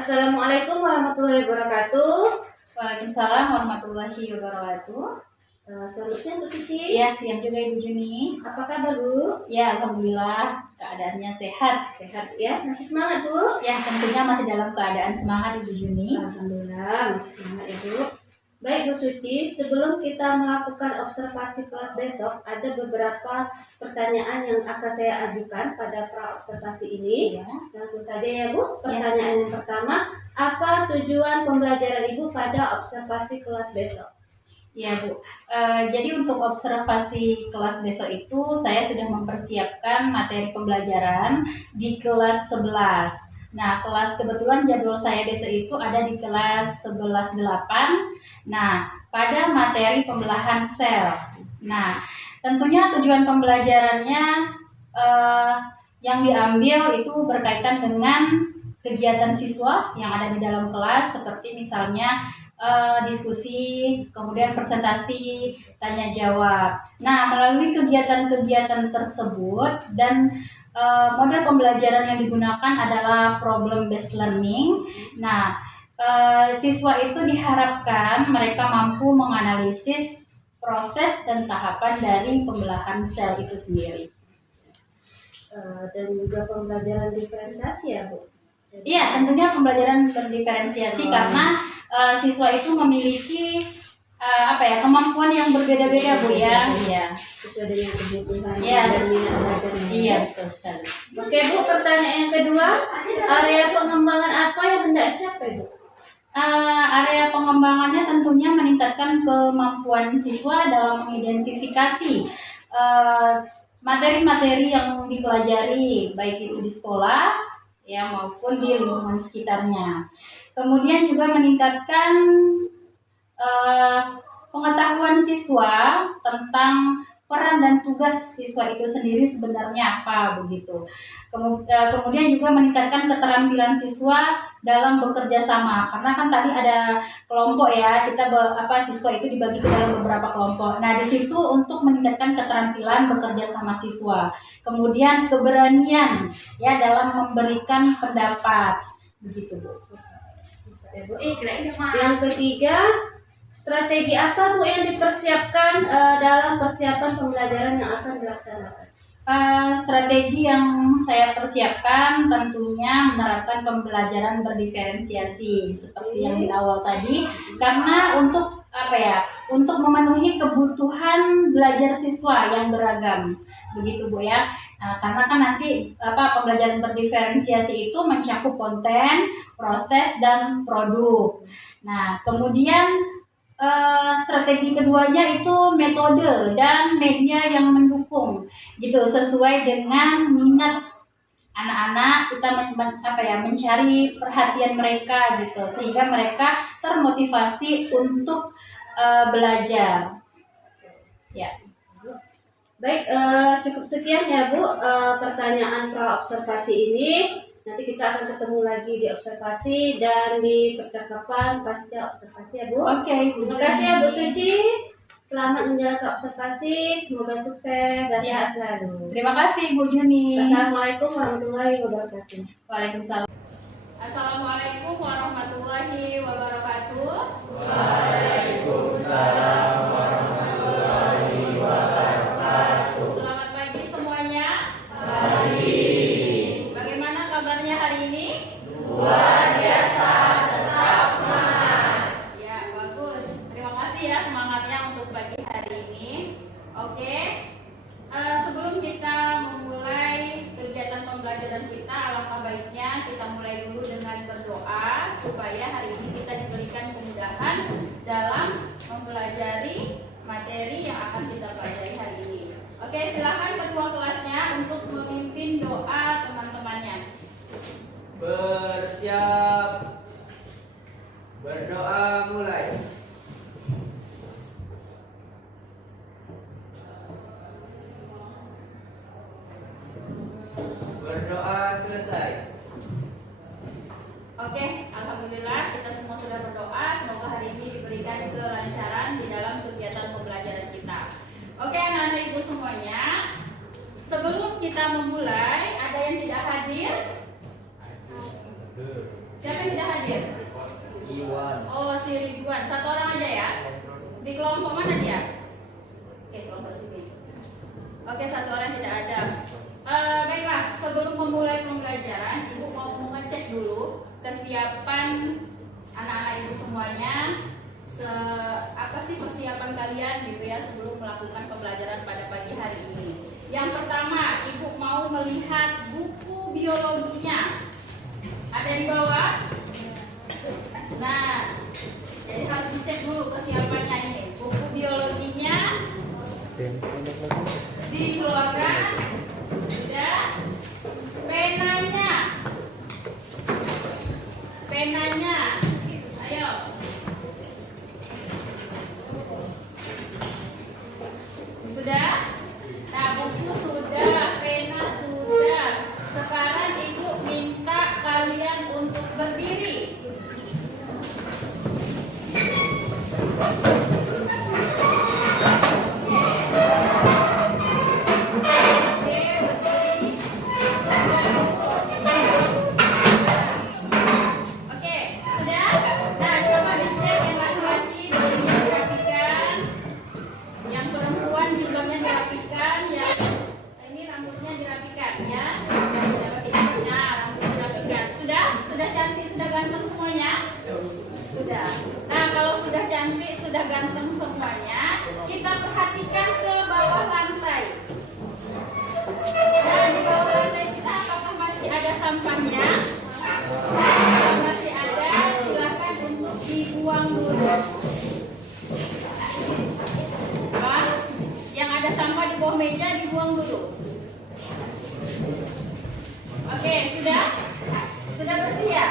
Assalamualaikum warahmatullahi wabarakatuh. Waalaikumsalam warahmatullahi wabarakatuh. Selamat siang Bu Suci. Ya, siang juga Ibu Juni. Apa kabar Bu? Ya, alhamdulillah keadaannya sehat. Sehat ya? Masih semangat Bu? Ya, tentunya masih dalam keadaan semangat Ibu Juni. Alhamdulillah masih semangat ya Bu. Baik Bu Suci, sebelum kita melakukan observasi kelas besok, ada beberapa pertanyaan yang akan saya ajukan pada pra observasi ini. Ya. Langsung saja ya Bu. Pertanyaan yang pertama, apa tujuan pembelajaran Ibu pada observasi kelas besok? Ya Bu, jadi untuk observasi kelas besok itu saya sudah mempersiapkan materi pembelajaran di kelas 11. Nah, kebetulan jadwal saya besok itu ada di kelas 11.8. Nah, pada materi pembelahan sel. Nah, tentunya tujuan pembelajarannya yang diambil itu berkaitan dengan kegiatan siswa yang ada di dalam kelas, seperti misalnya diskusi, kemudian presentasi, tanya jawab. Nah, melalui kegiatan-kegiatan tersebut dan model pembelajaran yang digunakan adalah problem based learning. Nah, siswa itu diharapkan mereka mampu menganalisis proses dan tahapan dari pembelahan sel itu sendiri. Dan juga pembelajaran diferensiasi ya Bu? Iya, tentunya pembelajaran berdiferensiasi karena siswa itu memiliki kemampuan yang berbeda-beda Bu ya. Iya. Sesuai dengan kebutuhan dan minat belajarnya. Iya, betul sekali. Oke Bu, pertanyaan yang kedua, area pengembangan apa yang hendak dicapai Bu? Area pengembangannya tentunya meningkatkan kemampuan siswa dalam mengidentifikasi materi-materi yang dipelajari, baik itu di sekolah ya maupun di lingkungan sekitarnya. Kemudian juga meningkatkan pengetahuan siswa tentang peran dan tugas siswa itu sendiri sebenarnya apa begitu. Kemudian juga meningkatkan keterampilan siswa dalam bekerja sama, karena kan tadi ada kelompok ya, siswa itu dibagi ke dalam beberapa kelompok. Nah, di situ untuk meningkatkan keterampilan bekerja sama siswa. Kemudian keberanian ya dalam memberikan pendapat begitu Bu. Yang ketiga, strategi apa Bu yang dipersiapkan dalam persiapan pembelajaran yang akan dilaksanakan? Strategi yang saya persiapkan tentunya menerapkan pembelajaran berdiferensiasi seperti yang di awal tadi, karena untuk untuk memenuhi kebutuhan belajar siswa yang beragam begitu Bu ya. Karena kan nanti pembelajaran berdiferensiasi itu mencakup konten, proses dan produk. Nah, kemudian strategi keduanya itu metode dan media yang mendukung gitu, sesuai dengan minat anak-anak. Kita mencari perhatian mereka gitu, sehingga mereka termotivasi untuk belajar ya. Baik, cukup sekian ya Bu pertanyaan pra observasi ini. Nanti kita akan ketemu lagi di observasi dan di percakapan pasca observasi ya Bu. Oke. Terima kasih ya Bu Suci. Selamat menjalankan observasi. Semoga sukses dan sehat selalu. Terima kasih Bu Juni. Assalamualaikum warahmatullahi wabarakatuh. Waalaikumsalam. Assalamualaikum warahmatullahi wabarakatuh. Waalaikumsalam warahmatullahi wabarakatuh. Selamat pagi semuanya. Pagi. Bagaimana kabarnya hari ini? Luar biasa, tetap semangat. Ya, bagus. Terima kasih ya semangatnya untuk pagi hari ini. Oke. Sebelum kita memulai kegiatan pembelajaran kita, alangkah baiknya kita mulai dulu dengan berdoa supaya hari ini kita diberikan kemudahan dalam mempelajari materi yang akan kita pelajari hari ini. Oke, silakan ketua kelasnya untuk memimpin doa teman-temannya. Bersiap. Berdoa mulai. Berdoa selesai. Oke, alhamdulillah kita semua sudah berdoa. Semoga hari ini diberikan kelancaran di dalam kegiatan pembelajaran kita. Oke, anak-anak ibu semuanya, sebelum kita memulai, ada yang tidak hadir? Siapa yang tidak hadir? hadir? Iwan. Oh, si Ridwan. Satu orang aja ya. Di kelompok mana dia? Oke, kelompok sini. Oke, satu orang tidak ada. Baiklah, sebelum memulai pembelajaran, Ibu mau mengecek dulu kesiapan anak-anak Ibu semuanya. Apa sih persiapan kalian gitu ya sebelum melakukan pembelajaran pada pagi hari ini. Yang pertama, Ibu mau melihat buku biologinya. Ada di bawah? Nah, jadi harus dicek dulu kesiapannya ini. Buku biologinya dikeluarkan. Sudah. Penanya. Ayo. Sudah? Nah, buku sudah, pena sudah. Sekarang Ibu minta kalian untuk berdiri. Sudah ganteng semuanya, kita perhatikan ke bawah lantai. Nah, di bawah lantai kita apakah masih ada sampahnya? Kalau masih ada, silakan untuk dibuang dulu. Nah, yang ada sampah di bawah meja dibuang dulu. Oke, sudah? Sudah bersih ya?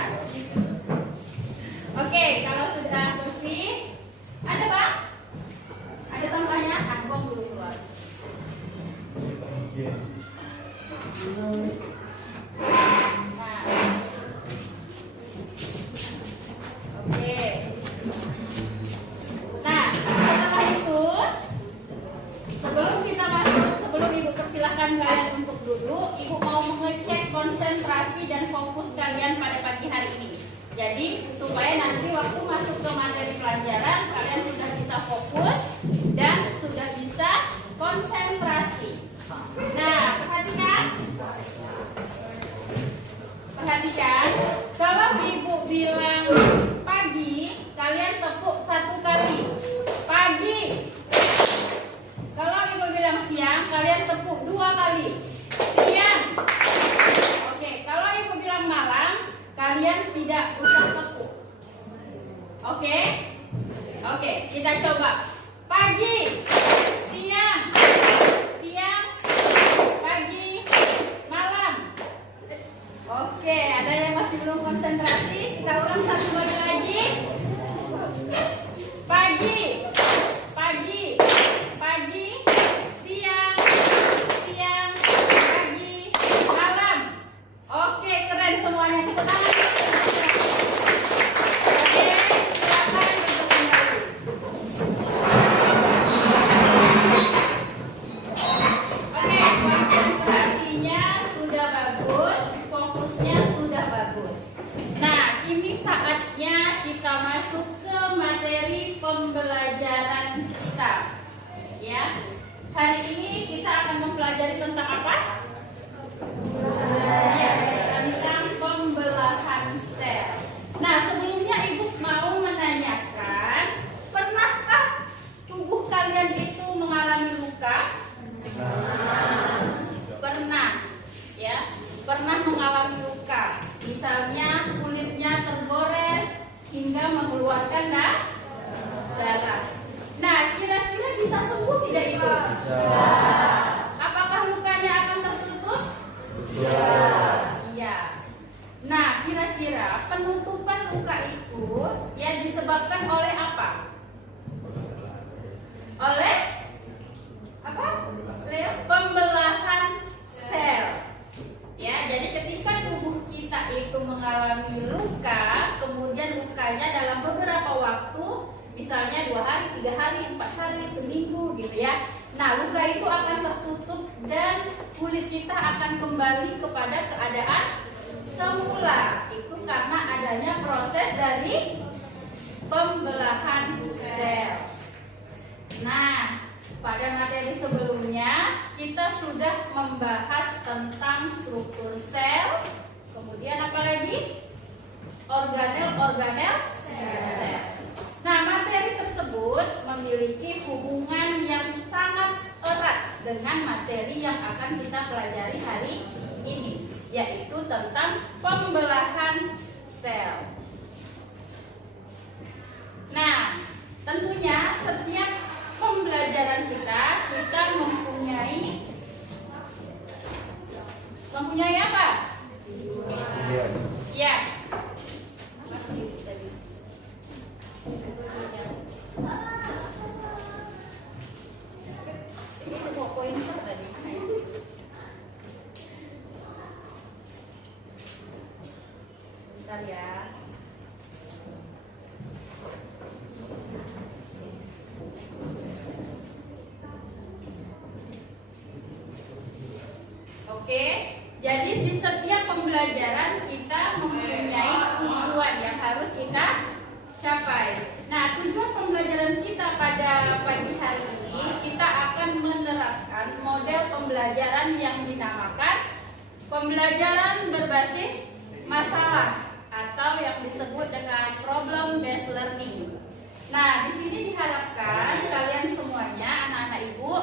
Oke, kalau sudah bersih, ada Pak? Ada sampahnya? Buang dulu keluar. Nah. Oke. Nah, setelah itu, sebelum kita masuk, sebelum Ibu persilahkan kalian untuk duduk, Ibu mau mengecek konsentrasi dan fokus kalian pada pagi hari ini. Jadi supaya nanti waktu masuk ke materi pelajaran kalian sudah bisa fokus dan sudah bisa konsentrasi. Nah, perhatikan. Kalau Ibu bilang pagi, kalian tepuk 1 kali. Pagi. Kalau Ibu bilang siang, kalian tepuk 2 kali. Siang. Oke, kalau Ibu bilang malam, kalian tidak usah tepuk. Oke? Oke, kita coba. Pagi, siang, pagi, malam. Oke, ada yang masih belum konsentrasi? Kita ulang 1 kali lagi. Pagi, siang, pagi, malam. Oke, keren semuanya. Tepuk tangan. Oke, silakan duduk kembali. Oke, konsentrasinya sudah bagus, fokusnya sudah bagus. Nah, kini saatnya kita masuk ke materi pembelajaran kita. Ya, hari ini kita akan mempelajari tentang apa? Ya, tentang pembelahan sel. Nah, sebelumnya Ibu mau menanyakan, pernahkah tubuh kalian itu mengalami luka? Pernah, ya, pernah mengalami luka. Misalnya kulitnya tergores hingga mengeluarkan darah. Nah, kira-kira bisa sembuh tidak itu? Apakah lukanya akan tertutup? Iya. Nah, kira-kira penutupan luka itu ya disebabkan oleh apa? Oleh apa? Pembelahan sel. Ya, jadi ketika tubuh kita itu mengalami luka, kemudian lukanya dalam beberapa waktu, misalnya 2 hari, 3 hari, 4 hari, seminggu gitu ya. Nah, luka itu akan tertutup dan kulit kita akan kembali kepada keadaan semula. Itu karena adanya proses dari pembelahan sel. Nah, pada materi sebelumnya kita sudah membahas tentang struktur sel, kemudian apa lagi? Organel sel. Nah, materi tersebut memiliki hubungan yang sangat erat dengan materi yang akan kita pelajari hari ini, yaitu tentang pembelahan sel. Nah, tentunya setiap pembelajaran kita mempunyai apa? Ya. Itu pointer tadi. Bentar ya. Oke, jadi di setiap pembelajaran kita mempunyai tujuan yang harus kita capai. Nah, tujuan pembelajaran kita pada pagi hari ini, kita akan menerapkan model pembelajaran yang dinamakan pembelajaran berbasis masalah atau yang disebut dengan problem based learning. Nah, di sini diharapkan kalian semuanya, anak-anak ibu,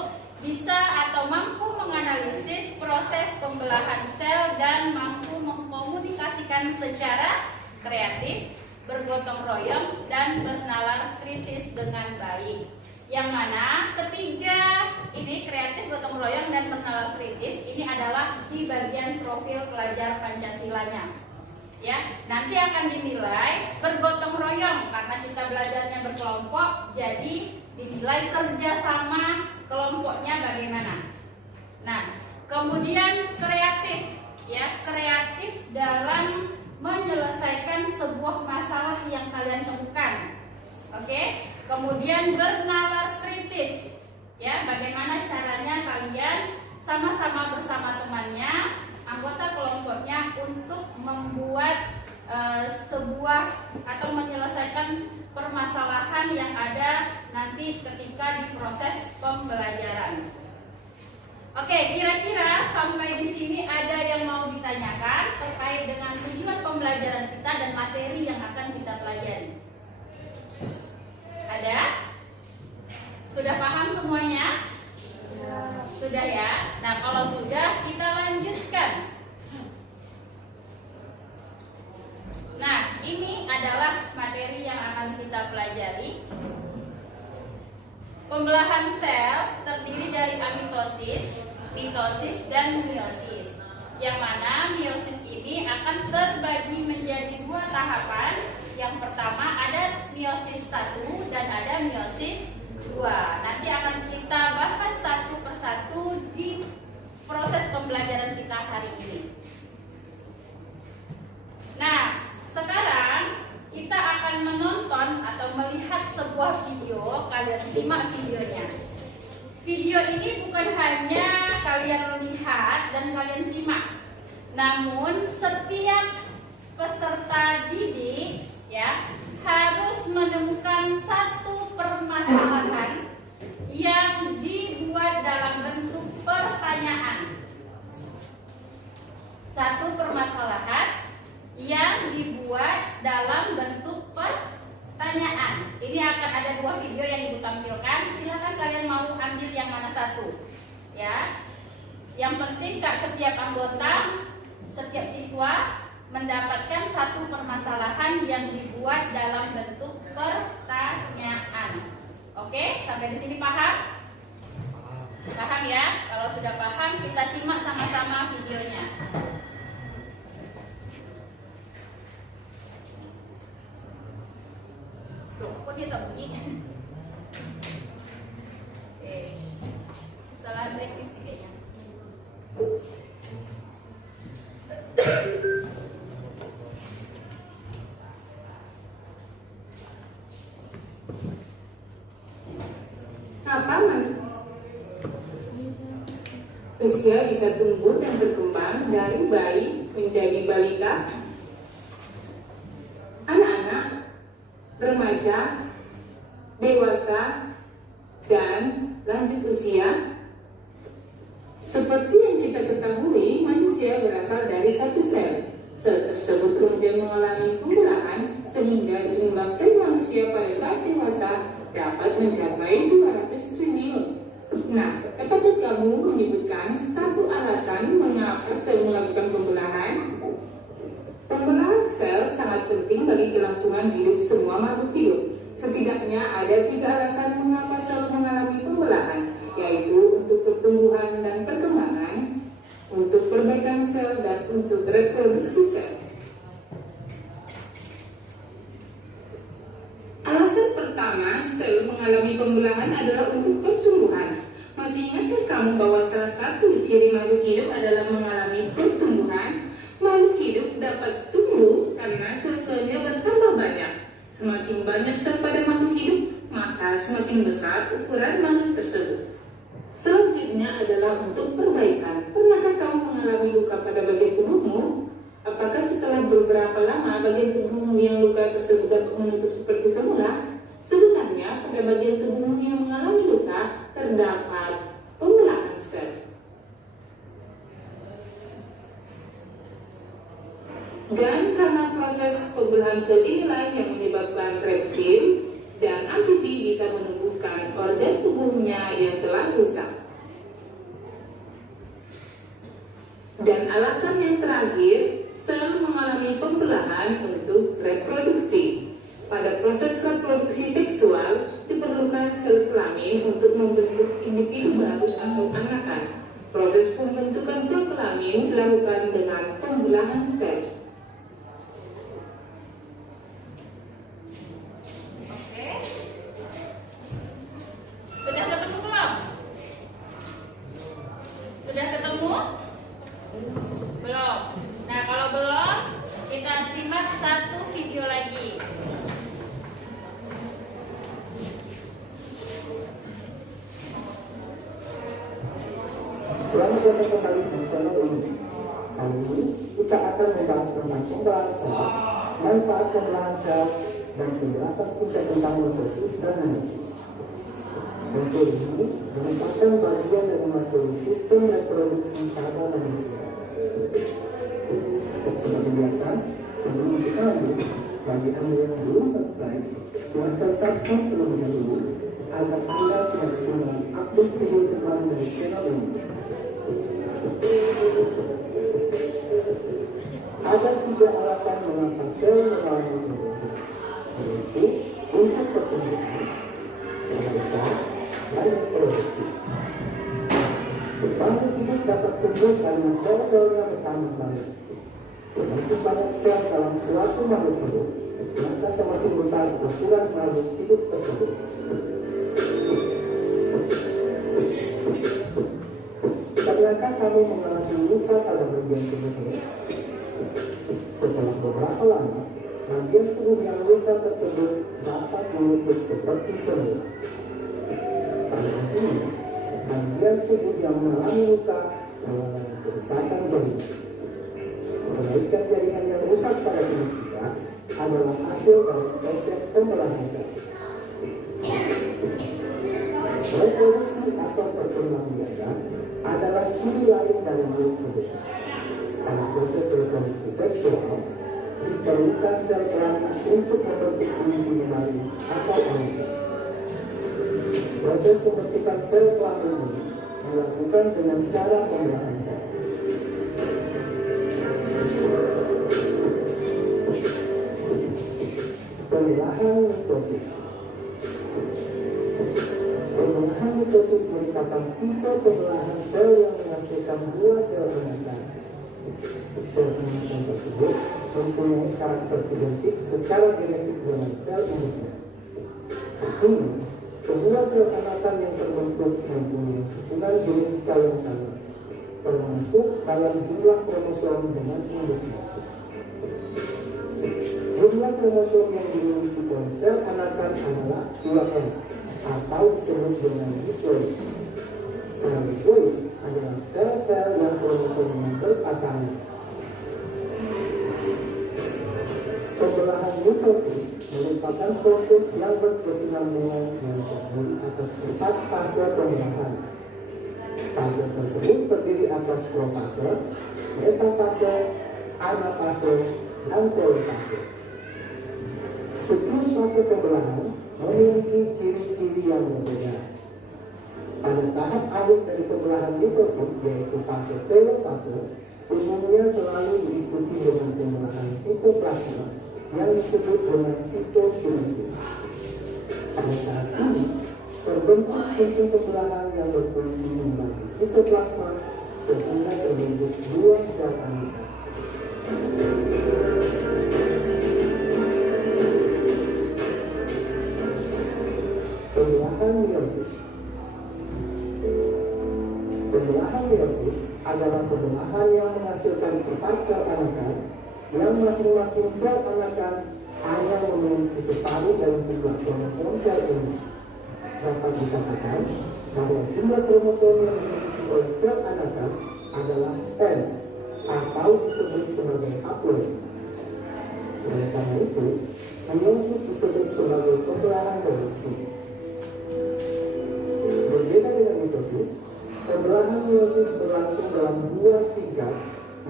bisa atau mampu menganalisis proses pembelahan sel dan mampu mengkomunikasikan secara kreatif, bergotong royong, dan bernalar kritis dengan baik. Yang mana ketiga ini, kreatif, gotong royong, dan bernalar kritis, ini adalah di bagian profil pelajar Pancasilanya. Ya, nanti akan dinilai bergotong royong karena kita belajarnya berkelompok, jadi dinilai kerjasama kelompoknya bagaimana. Nah, kemudian kreatif, ya, kreatif dalam menyelesaikan sebuah masalah yang kalian temukan. Oke, kemudian bernalar kritis, ya, bagaimana caranya kalian sama-sama bersama temannya, anggota kelompoknya untuk membuat sebuah atau menyelesaikan permasalahan yang ada nanti ketika di proses pembelajaran. Oke, kira-kira sampai di sini ada yang mau ditanyakan terkait dengan tujuan pembelajaran kita dan materi yang akan kita pelajari? Ada? Sudah paham semuanya? Sudah ya? Nah, kalau sudah, kita lanjutkan. Nah, ini adalah materi yang akan kita pelajari. Pembelahan sel terdiri dari amitosis, mitosis, dan meiosis. Yang mana meiosis ini akan terbagi menjadi dua tahapan. Yang pertama ada meiosis 1 dan ada meiosis 2. Nanti akan kita bahas satu persatu di proses pembelajaran kita hari ini. Nah, sekarang kita akan menonton atau melihat sebuah video. Kalian simak videonya. Video ini bukan hanya kalian lihat dan kalian simak, namun setiap peserta didik, ya, harus menemukan satu permasalahan yang dibuat dalam bentuk pertanyaan. Satu permasalahan yang dibuat dalam bentuk pertanyaan. Ini akan ada dua video yang ibu tampilkan. Silakan kalian mau ambil yang mana satu, ya. Yang penting setiap anggota, setiap siswa mendapatkan satu permasalahan yang dibuat dalam bentuk pertanyaan. Oke, sampai di sini paham? Paham ya? Kalau sudah paham, kita simak sama-sama videonya. Loh, kok dia tak bunyi? Oke, salah blacklist kayaknya. Usia bisa tumbuh dan berkembang dari bayi menjadi balita. Anak-anak remaja, dewasa, dan lanjut usia. Seperti yang kita ketahui, manusia berasal dari satu sel. Sel tersebut kemudian mengalami pembelahan sehingga jumlah sel manusia pada saat dewasa dapat mencapai 200 triliun. Nah, dapatkah kamu menyebutkan satu alasan mengapa sel melakukan pembelahan? Pembelahan sel sangat penting bagi kelangsungan hidup semua makhluk hidup. Setidaknya ada 3 alasan mengapa sel mengalami pembelahan, yaitu untuk pertumbuhan dan perkembangan, untuk perbaikan sel, dan untuk reproduksi sel. Alasan pertama sel mengalami pembelahan adalah untuk pertumbuhan. Masih ingatkah kamu bahwa salah satu ciri makhluk hidup adalah mengalami pertumbuhan? Makhluk hidup dapat tumbuh karena sel-selnya bertambah banyak. Semakin banyak sel pada makhluk hidup, maka semakin besar ukuran makhluk tersebut. Selanjutnya adalah untuk perbaikan. Pernahkah kamu mengalami luka pada bagian tubuhmu? Apakah setelah beberapa lama bagian tubuhmu yang luka tersebut dapat menutup seperti semula? Sebenarnya pada bagian tubuhmu yang mengalami luka terdapat pembelahan sel. Dan karena proses pembelahan sel inilah yang menyebabkan reptil dan amfibi bisa menumbuhkan organ tubuhnya yang telah rusak. Dan alasan yang terakhir, sel mengalami pembelahan untuk reproduksi. Pada proses reproduksi seksual, diperlukan sel kelamin untuk membentuk individu baru atau anakan. Proses pembentukan sel kelamin dilakukan dengan pembelahan sel. Sudah ketemu belum? Sudah ketemu? Belum. Nah, kalau belum, kita simak satu video lagi. Selamat datang kembali di channel ini. Kali ini kita akan membahas tentang pembelahan sel, manfaat pembelahan sel, dan penjelasan singkat tentang mitosis dan meiosis. Materi ini merupakan bagian dari materi sistem reproduksi pada manusia. Seperti biasa, sebelum kita lanjut, bagi Anda yang belum subscribe, silahkan subscribe terlebih dahulu agar Anda tidak ketinggalan update video terbaru dari channel ini. Ada 3 alasan mengapa sel mengalami pembelahan, yaitu untuk pertumbuhan, perbaikan, dan reproduksi. Makhluk hidup dapat tumbuh karena sel-selnya bertambah banyak. Semakin banyak sel dalam suatu makhluk hidup, maka semakin besar ukuran makhluk hidup tersebut. Pernahkah kamu mengalami luka pada bagian tubuhmu? Setelah beberapa lama, bagian tubuh yang luka tersebut dapat menutup seperti semula. Pada intinya, bagian tubuh yang mengalami luka mengalami kerusakan jaringan. Perbaikan jaringan yang rusak pada tubuh kita adalah hasil dari proses pembelahan sel. Reproduksi atau perkembangbiakan adalah ciri lain dari makhluk hidup. Pada proses reproduksi seksual, diperlukan sel kelamin untuk membentuk individu baru atau anak. Proses pembentukan sel kelamin ini dilakukan dengan cara pembelahan sel. Pembelahan mitosis. Pembelahan mitosis merupakan tipe pembelahan sel yang menghasilkan 2 sel anakan. Sel anakan tersebut mempunyai karakter identik secara genetik dengan sel induknya. Artinya, kedua sel anakan yang terbentuk mempunyai susunan genetikal yang sama, termasuk dalam jumlah kromosom dengan induknya. Jumlah kromosom yang dimiliki oleh sel anakan adalah 2n atau disebut dengan diploid. Sel diploid adalah sel-sel yang kromosomnya berpasangan. Pembelahan mitosis merupakan proses yang berkesinambungan yang terdiri atas 4 fase pembelahan. Fase tersebut terdiri atas profase, metafase, anafase, dan telofase. Setiap fase pembelahan memiliki ciri-ciri yang berbeda. Pada tahap akhir dari pembelahan mitosis, yaitu fase telofase, umumnya selalu diikuti dengan pembelahan sitoplasma yang disebut dengan sitokinesis. Pada saat ini, terbentuk kunci pembelahan yang berfungsi membagi sitoplasma sehingga terbentuk 2 sel aneka. Pembelahan meiosis. Pembelahan meiosis adalah pembelahan yang menghasilkan 4 sel anakan yang masing-masing sel anakan hanya memiliki separuh dari jumlah kromosom sel ini. Dapat dikatakan bahwa jumlah kromosom yang dimiliki oleh sel anakan adalah N atau disebut sebagai haploid. Oleh karena itu, meiosis disebut sebagai pembelahan reduksi. Berbeda dengan mitosis, pembelahan meiosis berlangsung dalam 2 tingkat,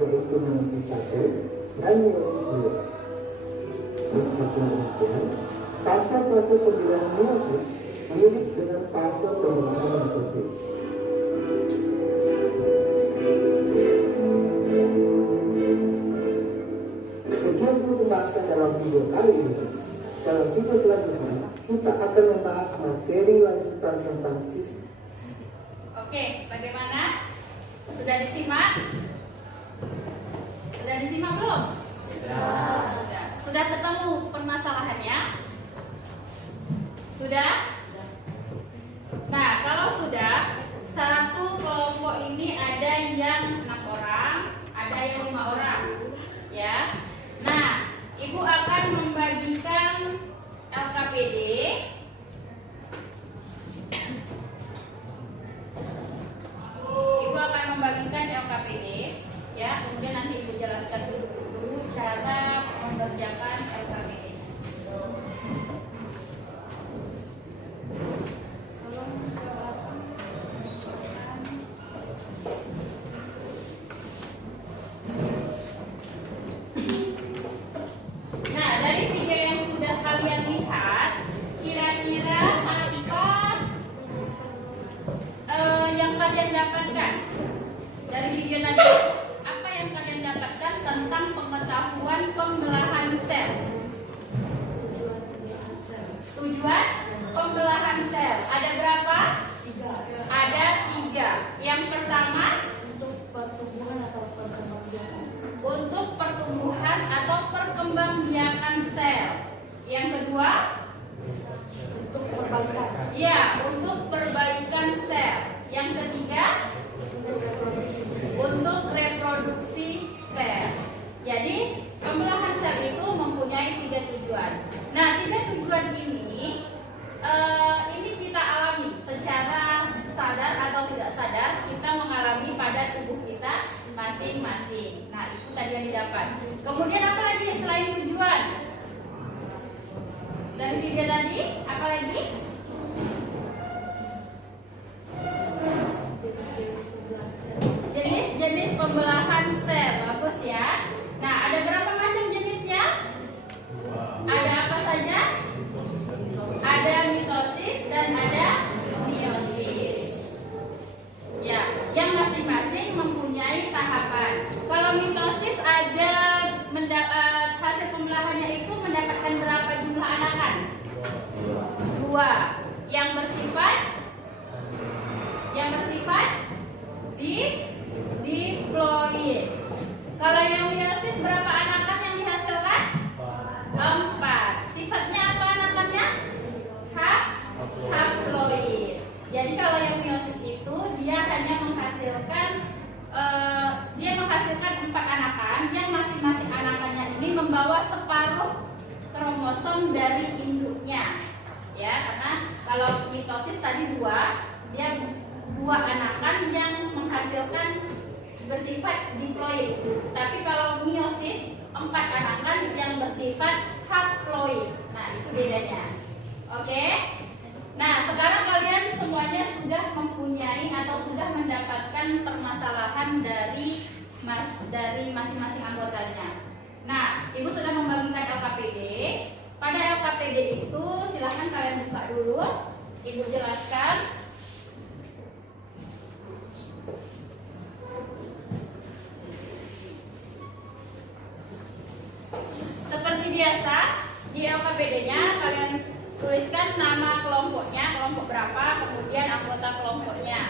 yaitu meiosis 1 dan meiosis 2. Meskipun demikian, fase-fase pembelahan meiosis mirip dengan fase pembelahan mitosis. Sekian dulu pembahasan dalam video kali ini. Dalam video selanjutnya, kita akan membahas materi lanjutan tentang sistem. Oke, bagaimana? Sudah disimak? Sudah disimak belum? Sudah. Sudah ketemu permasalahannya? Sudah? Nah, kalau sudah, satu kelompok ini ada yang 6 orang, ada yang 5 orang, ya. Nah, Ibu akan membagikan LKPD. Ibu akan membagikan LKPD, ya. Kemudian nanti Ibu jelaskan dulu cara mengerjakan LKPD. Nah, dari video yang sudah kalian lihat, kira-kira apa yang kalian dapatkan dari video tadi? Apa yang kalian dapatkan tentang pengetahuan pembelahan sel? Tujuan pembelahan sel ada berapa? 3. Ada 3. Yang pertama untuk pertumbuhan atau perkembangbiakan sel. Yang kedua untuk perbaikan. Ya, untuk perbaikan sel. Yang ketiga untuk reproduksi sel. Jadi pembelahan sel itu mempunyai 3 tujuan. Nah, 3 tujuan ini kita alami secara sadar atau tidak sadar, kita mengalami pada tubuh kita masing-masing. Nah, itu tadi yang didapat. Kemudian apa lagi selain tujuan? Dari video tadi, apa lagi? Jenis-jenis pembelahan sel. Bagus ya. Nah, ada berapa macam jenisnya? Ada apa saja? Ada mitosis dan ada meiosis. Ya, yang masing-masing mempunyai tahapan. Kalau mitosis ada hasil pembelahannya itu mendapatkan berapa jumlah anakan? 2. Yang bersifat diploid. Kalau yang meiosis berapa anakan yang dihasilkan? 4. Sifatnya apa anakannya? Haploid. Jadi kalau yang meiosis itu dia hanya menghasilkan 4 anakan yang masing-masing anakannya ini membawa separuh kromosom dari induknya. Ya, karena kalau mitosis tadi 2, dia 2 anakan yang menghasilkan bersifat diploid. Tapi kalau meiosis 4 anakan yang bersifat bersifat haploid. Nah, itu bedanya. Oke. Nah, sekarang kalian semuanya sudah mempunyai atau sudah mendapatkan permasalahan dari masing-masing anggotanya. Nah, Ibu sudah membagikan LKPD. Pada LKPD itu silahkan kalian buka dulu. Ibu jelaskan. Seperti biasa, di LKPD-nya kalian tuliskan nama kelompoknya, kelompok berapa, kemudian anggota kelompoknya.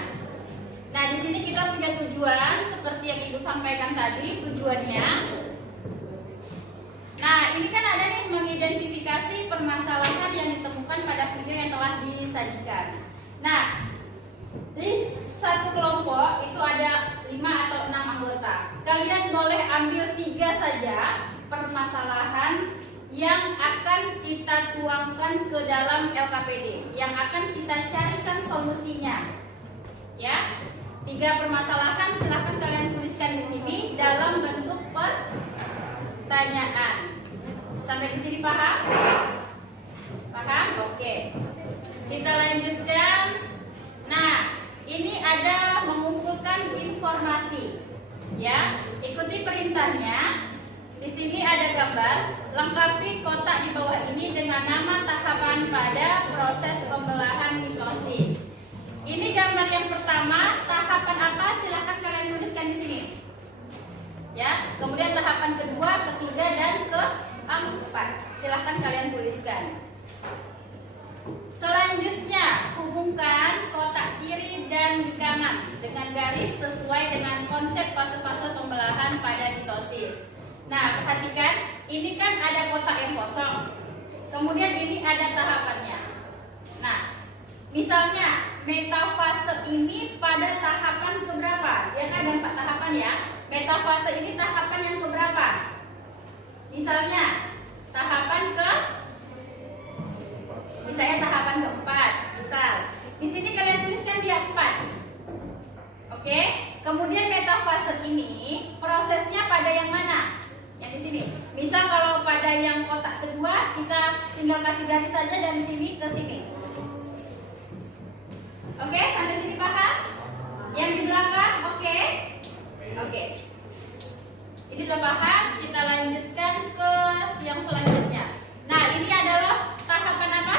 Nah, di sini kita punya tujuan seperti yang Ibu sampaikan tadi, tujuannya. Nah, ini kan ada nih mengidentifikasi permasalahan yang ditemukan pada video yang telah disajikan. Nah, di satu kelompok itu ada 5 atau 6 anggota. Kalian boleh ambil 3 saja permasalahan yang akan kita tuangkan ke dalam LKPD, yang akan kita carikan solusinya. Ya, 3 permasalahan silahkan kalian tuliskan di sini dalam bentuk pertanyaan. Sampai di sini paham? Paham? Oke. Kita lanjutkan. Nah, ini ada mengumpulkan informasi. Ya, ikuti perintahnya. Di sini ada gambar, lengkapi kotak di bawah ini dengan nama tahapan pada proses pembelahan mitosis. Ini gambar yang pertama, tahapan apa? Silahkan kalian tuliskan di sini. Ya, kemudian tahapan kedua, ketiga, dan keempat. Silahkan kalian tuliskan. Selanjutnya, hubungkan kotak kiri dan di kanan dengan garis sesuai dengan konsep fase-fase pembelahan pada mitosis. Nah, perhatikan, ini kan ada kotak yang kosong. Kemudian ini ada tahapannya. Nah, misalnya metafase ini pada tahapan keberapa? Ya kan ada 4 tahapan ya. Metafase ini tahapan yang keberapa? Misalnya misalnya tahapan keempat. Misal, di sini kalian tuliskan dia 4. Oke. Kemudian metafase ini prosesnya pada yang mana? Yang di sini. Misal kalau pada yang kotak kedua, kita tinggal kasih garis saja dari sini ke sini. Oke, sampai sini paham? Yang di belakang, oke? Oke. Ini sudah paham, kita lanjutkan ke yang selanjutnya. Nah, ini adalah tahapan apa?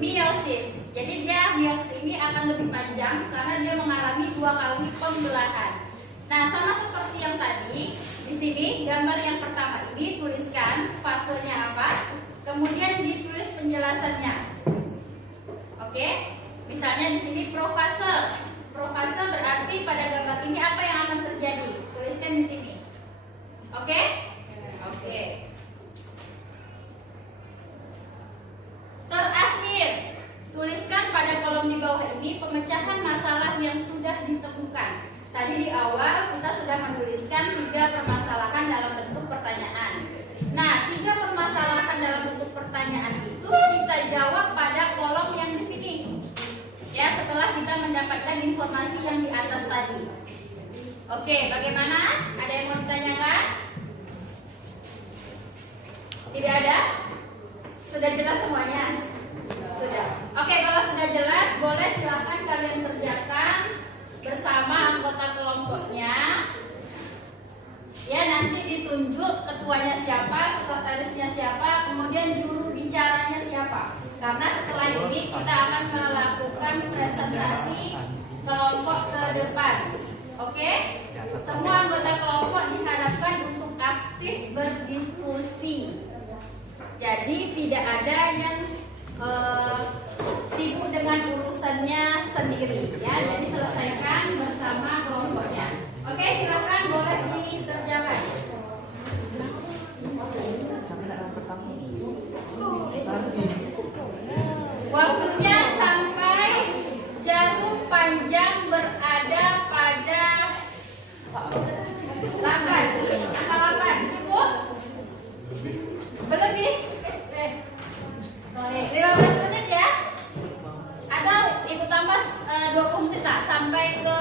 Meiosis. Jadi meiosis ini akan lebih panjang karena dia mengalami 2 kali pembelahan. Nah, sama seperti yang tadi, di sini gambar yang pertama ini tuliskan fasenya apa, kemudian ditulis penjelasannya. Oke, misalnya di sini profase. Profase berarti pada gambar ini apa yang akan terjadi? Tuliskan di sini. Oke? Oke. Terakhir, tuliskan pada kolom di bawah ini pemecahan masalah yang sudah ditemukan. Tadi di awal kita sudah menuliskan 3 permasalahan dalam bentuk pertanyaan. Nah, 3 permasalahan dalam bentuk pertanyaan itu kita jawab pada kolom yang di sini. Ya, setelah kita mendapatkan informasi yang di atas tadi. Oke, bagaimana? Ada yang mau ditanyakan? Tidak ada? Sudah jelas semuanya? Sudah. Oke, kalau sudah jelas, boleh silakan kalian kerjakan bersama anggota kelompoknya. Ya, nanti ditunjuk ketuanya siapa, sekretarisnya siapa, kemudian juru bicaranya siapa. Karena setelah ini kita akan melakukan presentasi kelompok ke depan. Oke? Semua anggota kelompok diharapkan untuk aktif berdiskusi. Jadi tidak ada yang sibuk dengan urusannya sendiri, ya. Jadi selesaikan bersama kelompoknya. Oke, silakan boleh dikerjakan. Waktunya sampai jarum panjang berada pada 8. Angka 8 cukup? Berlebih? 15 menit ya? Atau ibu tambah 20 menit lah, sampai ke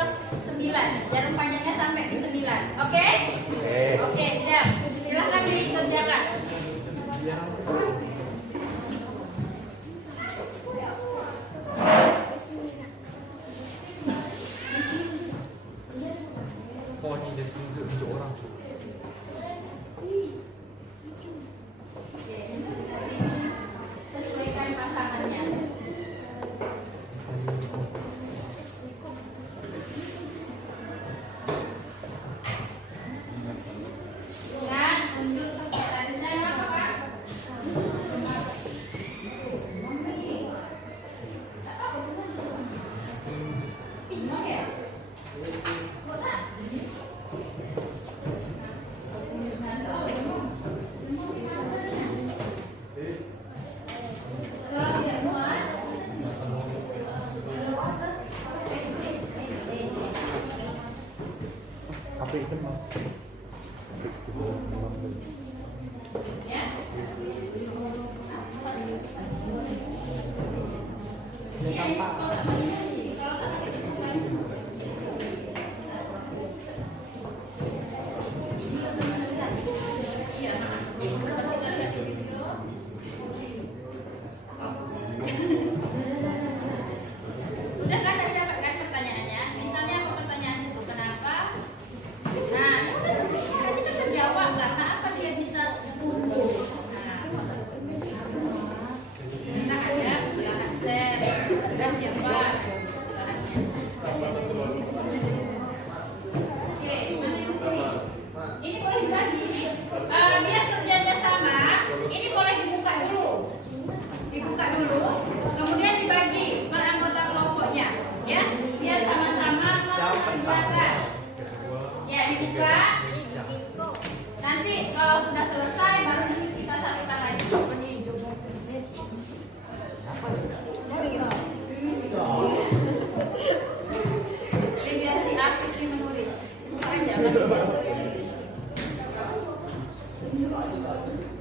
9. Jarum panjangnya sampai ke 9. Oke? Oke, siap. Silahkan di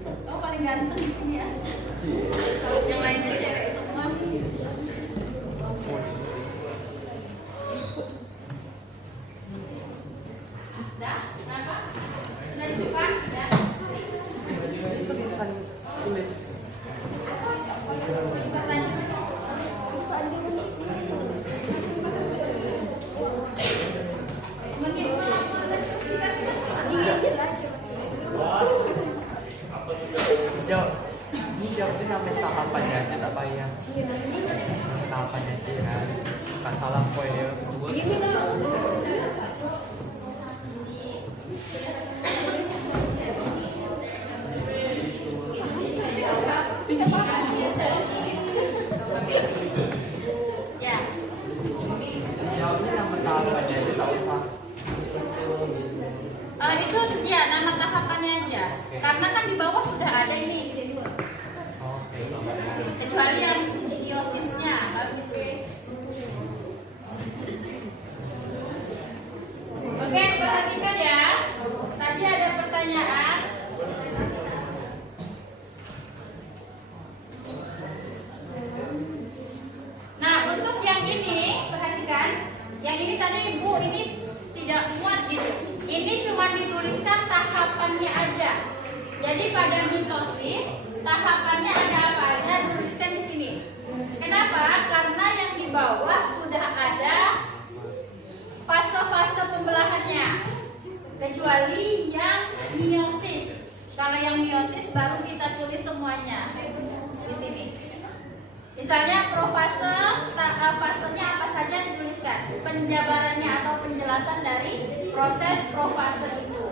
Oh, paling ganteng di sini ya. Yang lainnya cewek semua. Dah, kenapa? Sudah dibuka? Ya. Ini jawabnya sampai tahapannya aja tak bayang. Tahapannya aja kan. Bukan salah kok ya. Ya. Jawabnya sama tahapannya aja tak usah. Itu ya nama tahapannya aja. Karena kan di bawah sudah ada ini. Kecuali yang diosisnya baru ditulis. Oke, perhatikan ya. Tadi ada pertanyaan. Nah, untuk yang ini, perhatikan. Yang ini tadi Ibu, ini tidak muat gitu. Ini cuma dituliskan tahapannya aja. Jadi pada mitosis, tahapannya ada apa aja dituliskan di sini. Kenapa? Karena yang di bawah sudah ada fase-fase pembelahannya. Kecuali yang meiosis. Kalau yang meiosis baru kita tulis semuanya di sini. Misalnya profase, fasenya apa saja dituliskan. Penjabarannya atau penjelasan dari proses profase itu.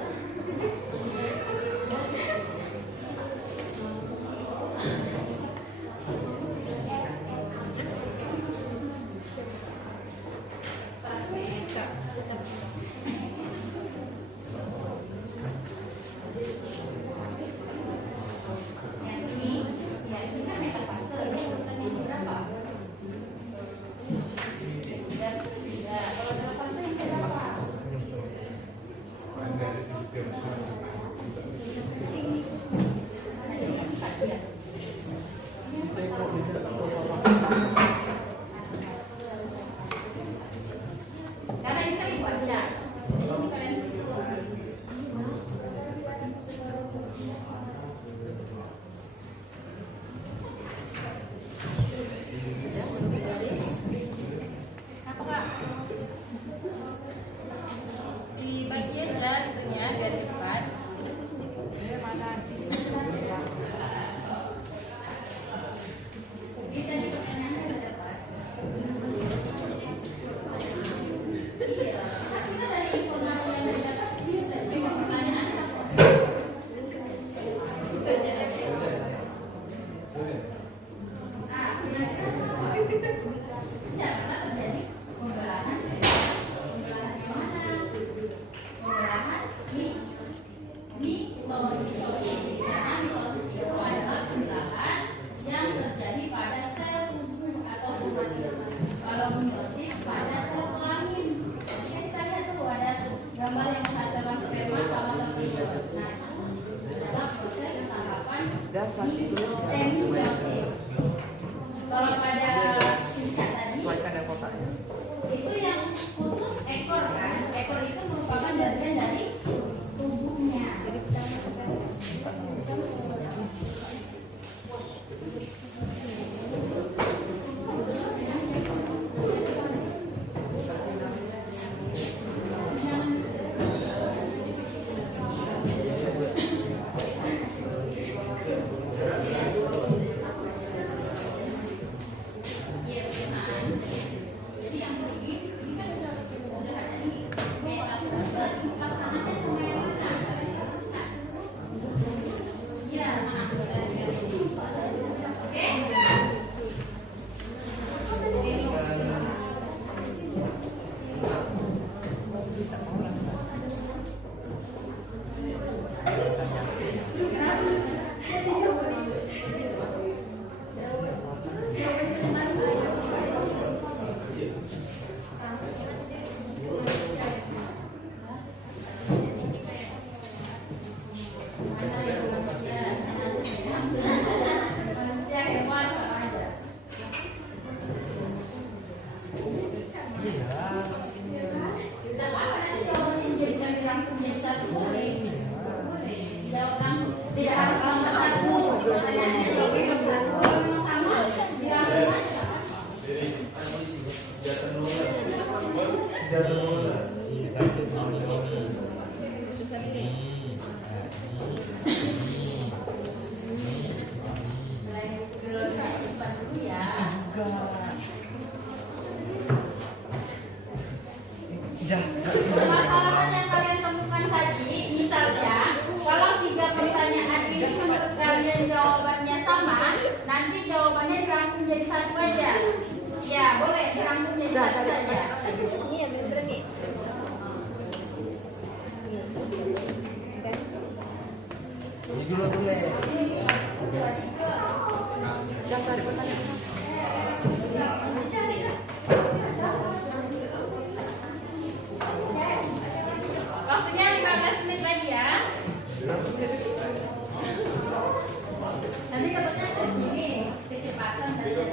Karena ini sering baca, jadi ini kalian susun. Apa Kak? Dibagi aja itunya biar cepat. Kita di pertanyaan ada dapat. Iya, kita dari informasi yang didapat di sini tadi pertanyaan apa? Ya, karena terjadi pembelahan yang mana? Pembelahan mitosis. Karena mitosis itu adalah pembelahan yang terjadi pada sel tubuh atau somatik. Kalau meiosis pada sel kelamin. Kita lihat tuh ada gambar yang menghasilkan sperma sama sel tubuh. Nah, adalah proses tahapan meiosis. Kalau pada puncak tadi itu yang putus ekor kan? Ekor itu merupakan bagian dari tubuhnya. jawabannya dirangkum jadi satu aja. Ya, boleh dirangkum jadi satu saja. Waktunya 15 menit lagi ya. Nanti dapatnya kayak gini, kecepatan dan 15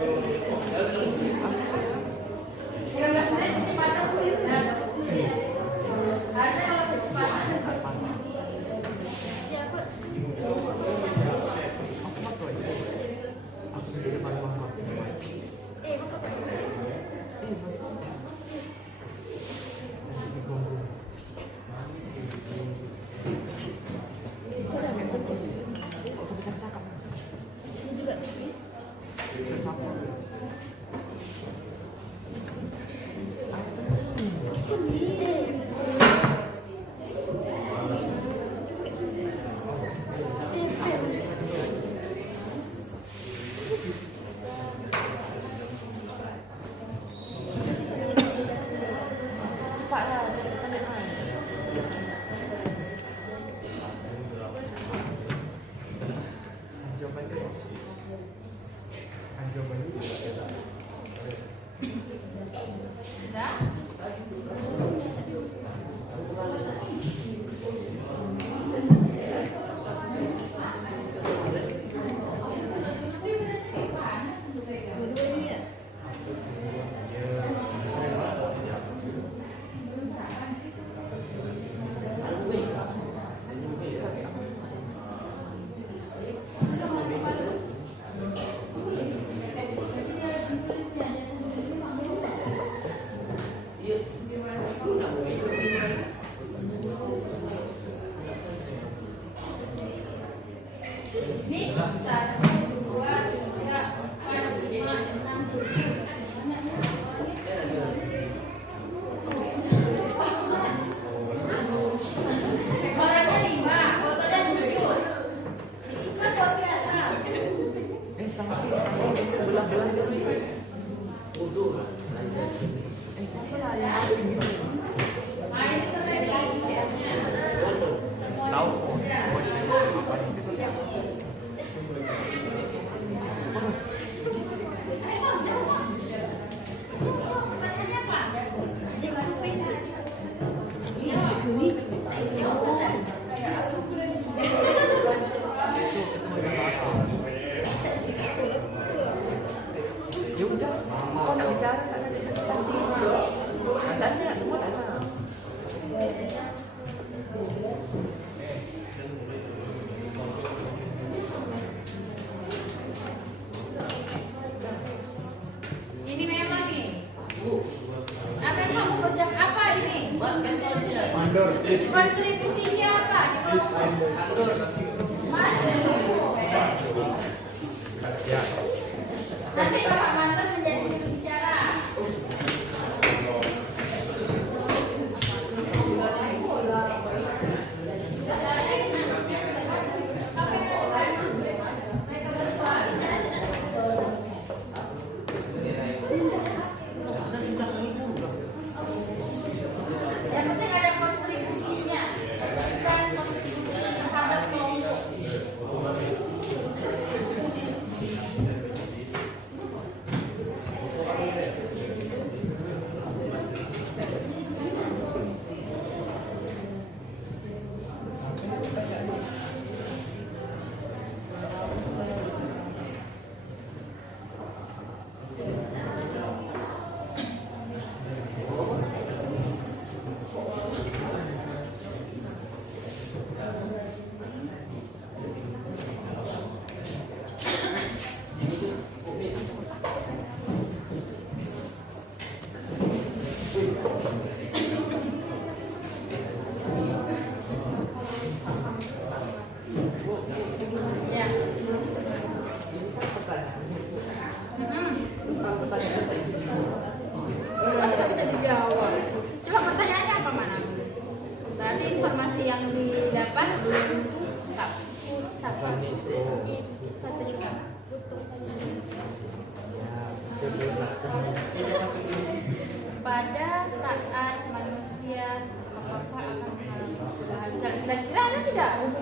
menit kecepatan harusnya kalau kecepatan. Ini 1, 2, 3, 4, 5, 6, 7. Orangnya 5, fotonya 7. Kan luar biasa. Nah, ini terkait dengan GPS-nya. Tahu kok. Ya udah, kau nak bicara tak ada presentasi. Tak ada, semua tak ada. Ini memang nih. Apa yang kamu kerjakan apa ini? Kontribusinya apa? Nanti Bapak Mantan menjadi juru bicara. Yang penting ada kontribusinya, bukan kontribusi terhadap kelompok. Ya. Pasti tak bisa dijawab. Coba pertanyaannya apa mana? Tadi informasi yang didapat belum lengkap. Satu coba.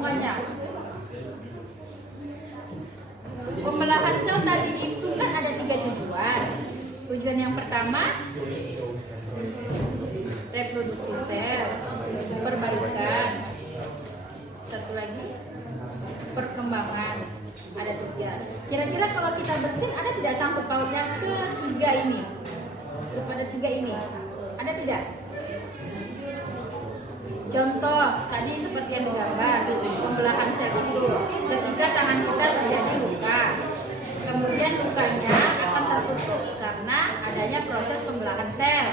semuanya. Pembelahan sel tadi itu kan ada 3 tujuan. Tujuan yang pertama reproduksi sel, perbaikan, satu lagi perkembangan. Ada 3. Kira-kira kalau kita bersin ada tidak sangkut pautnya ke 3 ini? Kepada 3 ini ada tidak? Contoh tadi seperti yang digambar, pembelahan sel itu ketika tangan kita terjadi luka, kemudian lukanya akan tertutup karena adanya proses pembelahan sel.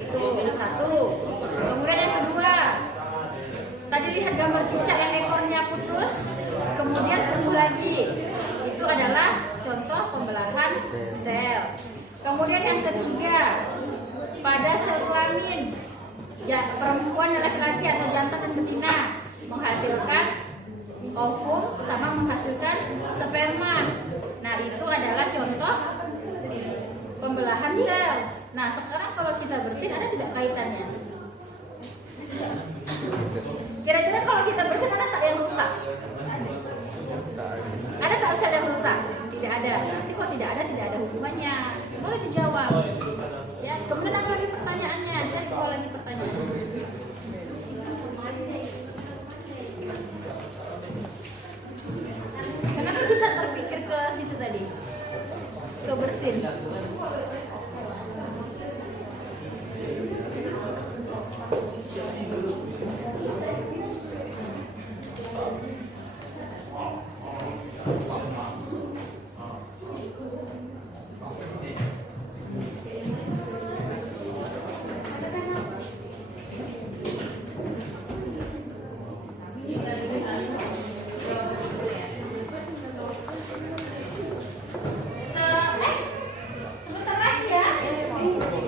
Itu yang satu. Kemudian yang kedua, tadi lihat gambar cicak yang ekornya putus kemudian tumbuh lagi, itu adalah contoh pembelahan sel. Kemudian yang ketiga, pada sel kelamin perempuan dan laki-laki atau jantan dan betina menghasilkan ovum sama menghasilkan sperma. Nah, itu adalah contoh pembelahan sel. Nah, sekarang kalau kita bersin ada tidak kaitannya? Kira-kira kalau kita bersin ada tak yang rusak? Ada tak sel yang rusak? Tidak ada. Nanti kalau tidak ada hubungannya. Boleh dijawab. Ya, kemudian apa lagi pertanyaannya? Jadi kalau lagi pertanyaan. Kenapa bisa terpikir ke situ tadi? Ke bersin. Sebentar lagi ya. Sebentar lagi.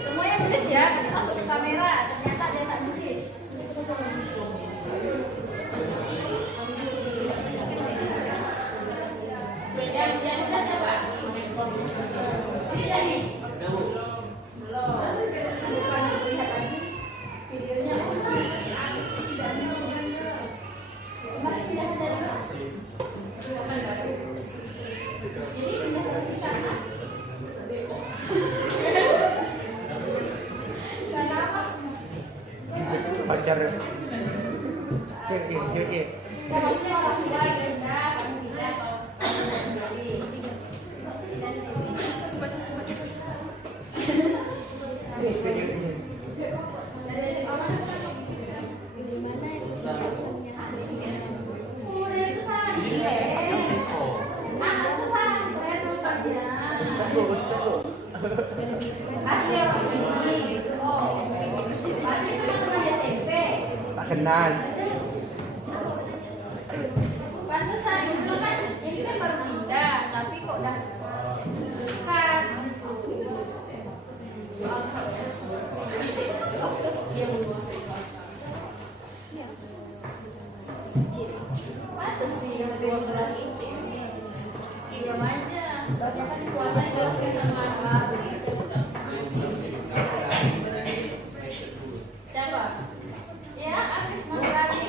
Semuanya nulis ya, nanti masuk ke kamera. Ternyata ada yang tak nulis. Yang nulis siapa? Ini nih. Belum. Bukan dilihat lagi videonya. Masih tidak ada. Jadi pindah ke sini karena Pacar Cek. kalau saya orang tua pindah, kamu pindah atau sendiri. Tak kenal. Pantesan dulu kan ini kan baru pindah, tapi kok udah dekat. Pantes sih yang 12 itu. Diam aja. Banyak kan puasanya kelasnya sama siapa? Ya, Afif Maulana.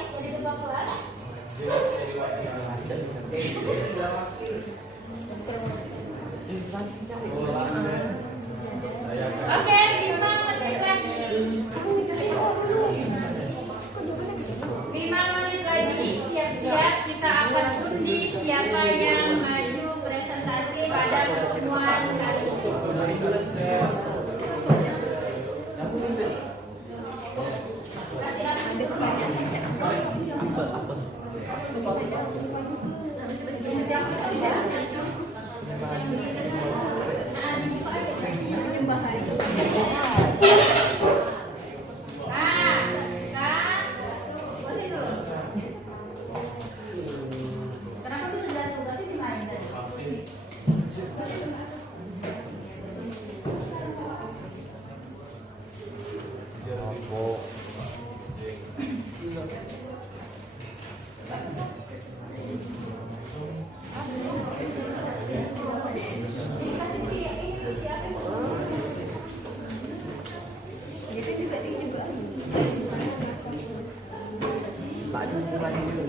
Tak ada hubungannya juga.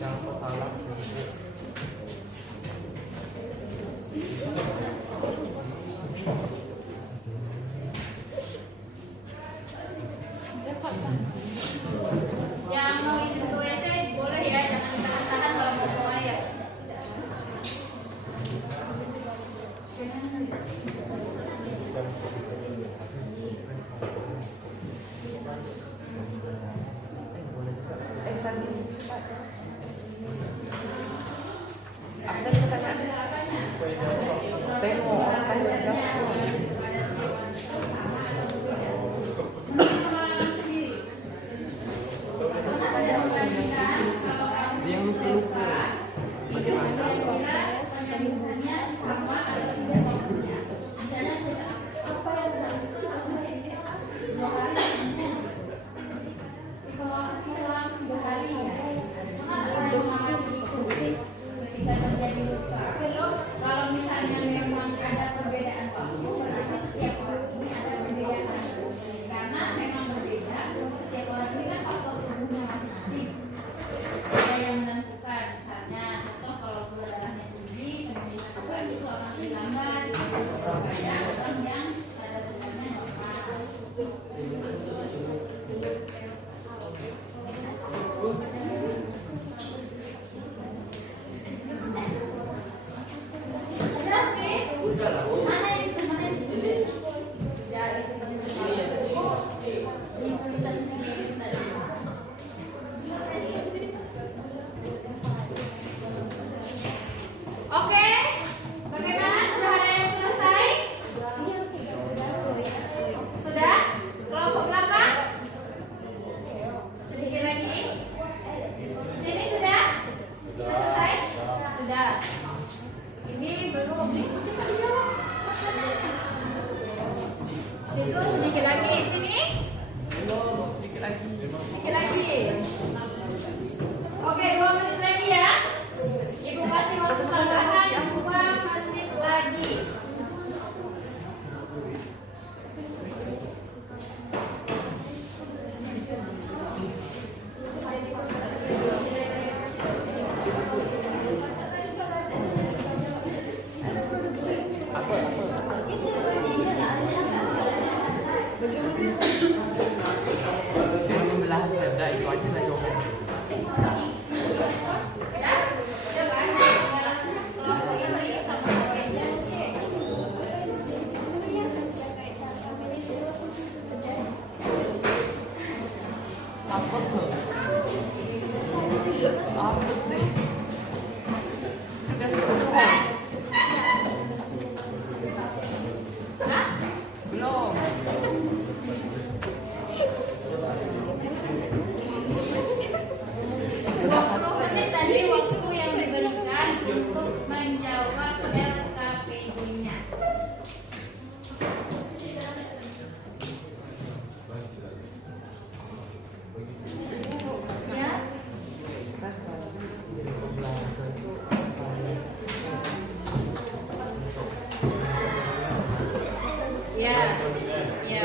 Jangan salah. Yang mau izin ke WC boleh ya, jangan tahan-tahan kalau mau buang air. Apa tadi pertanyaannya? Tengok apa yang ada. Yang lupa-lupa. Kalau misalnya memang ada perbedaan waktu, berarti setiap orang ini ada perbedaan. Karena memang berbeda, setiap orang ini kan faktor tubuhnya masing-masing. Ada yang menentukan, misalnya contoh kalau gula darahnya tinggi, kemudian juga itu orang yang lambat, ada orang yang kadar gulanya normal. Oke, bagaimana? Sudah ada yang selesai? Sudah? Kelompok belakang? Sedikit lagi. Sini sudah? Selesai? Sudah. Ini belum. Itu sedikit lagi. Sini? Sedikit lagi. Oke, 2 menit lagi ya. Ibu kasih waktu tambahan 2 menit lagi. Cuma membelah saja itu aja lah jawabannya. Apa tuh? Apa sih? Sudah selesai. Belum. Tadi waktu yang diberikan untuk menjawab LKPD-nya. Ya. Ya. Ya.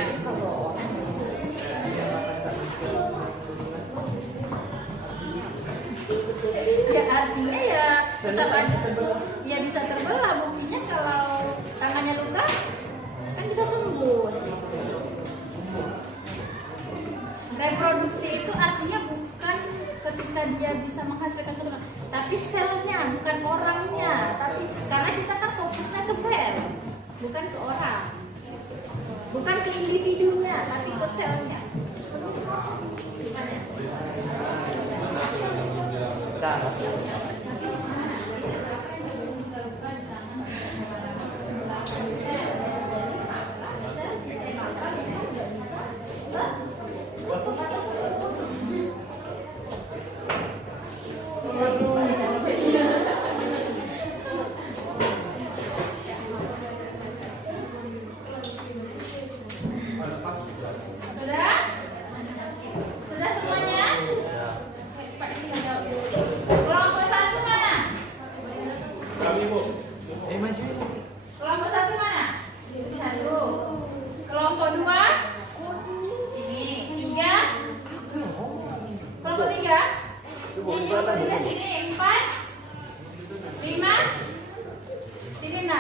Ya artinya ya tetap ada, ya bisa terbelah. Buktinya kalau tangannya luka kan bisa sembuh. Reproduksi itu artinya bukan ketika dia bisa menghasilkan keturunan, tapi selnya, bukan orangnya. Tapi karena kita kan fokusnya ke sel, bukan ke orang, bukan ke individunya, tapi ke selnya. kelompoknya sini 4, 5, sini 6.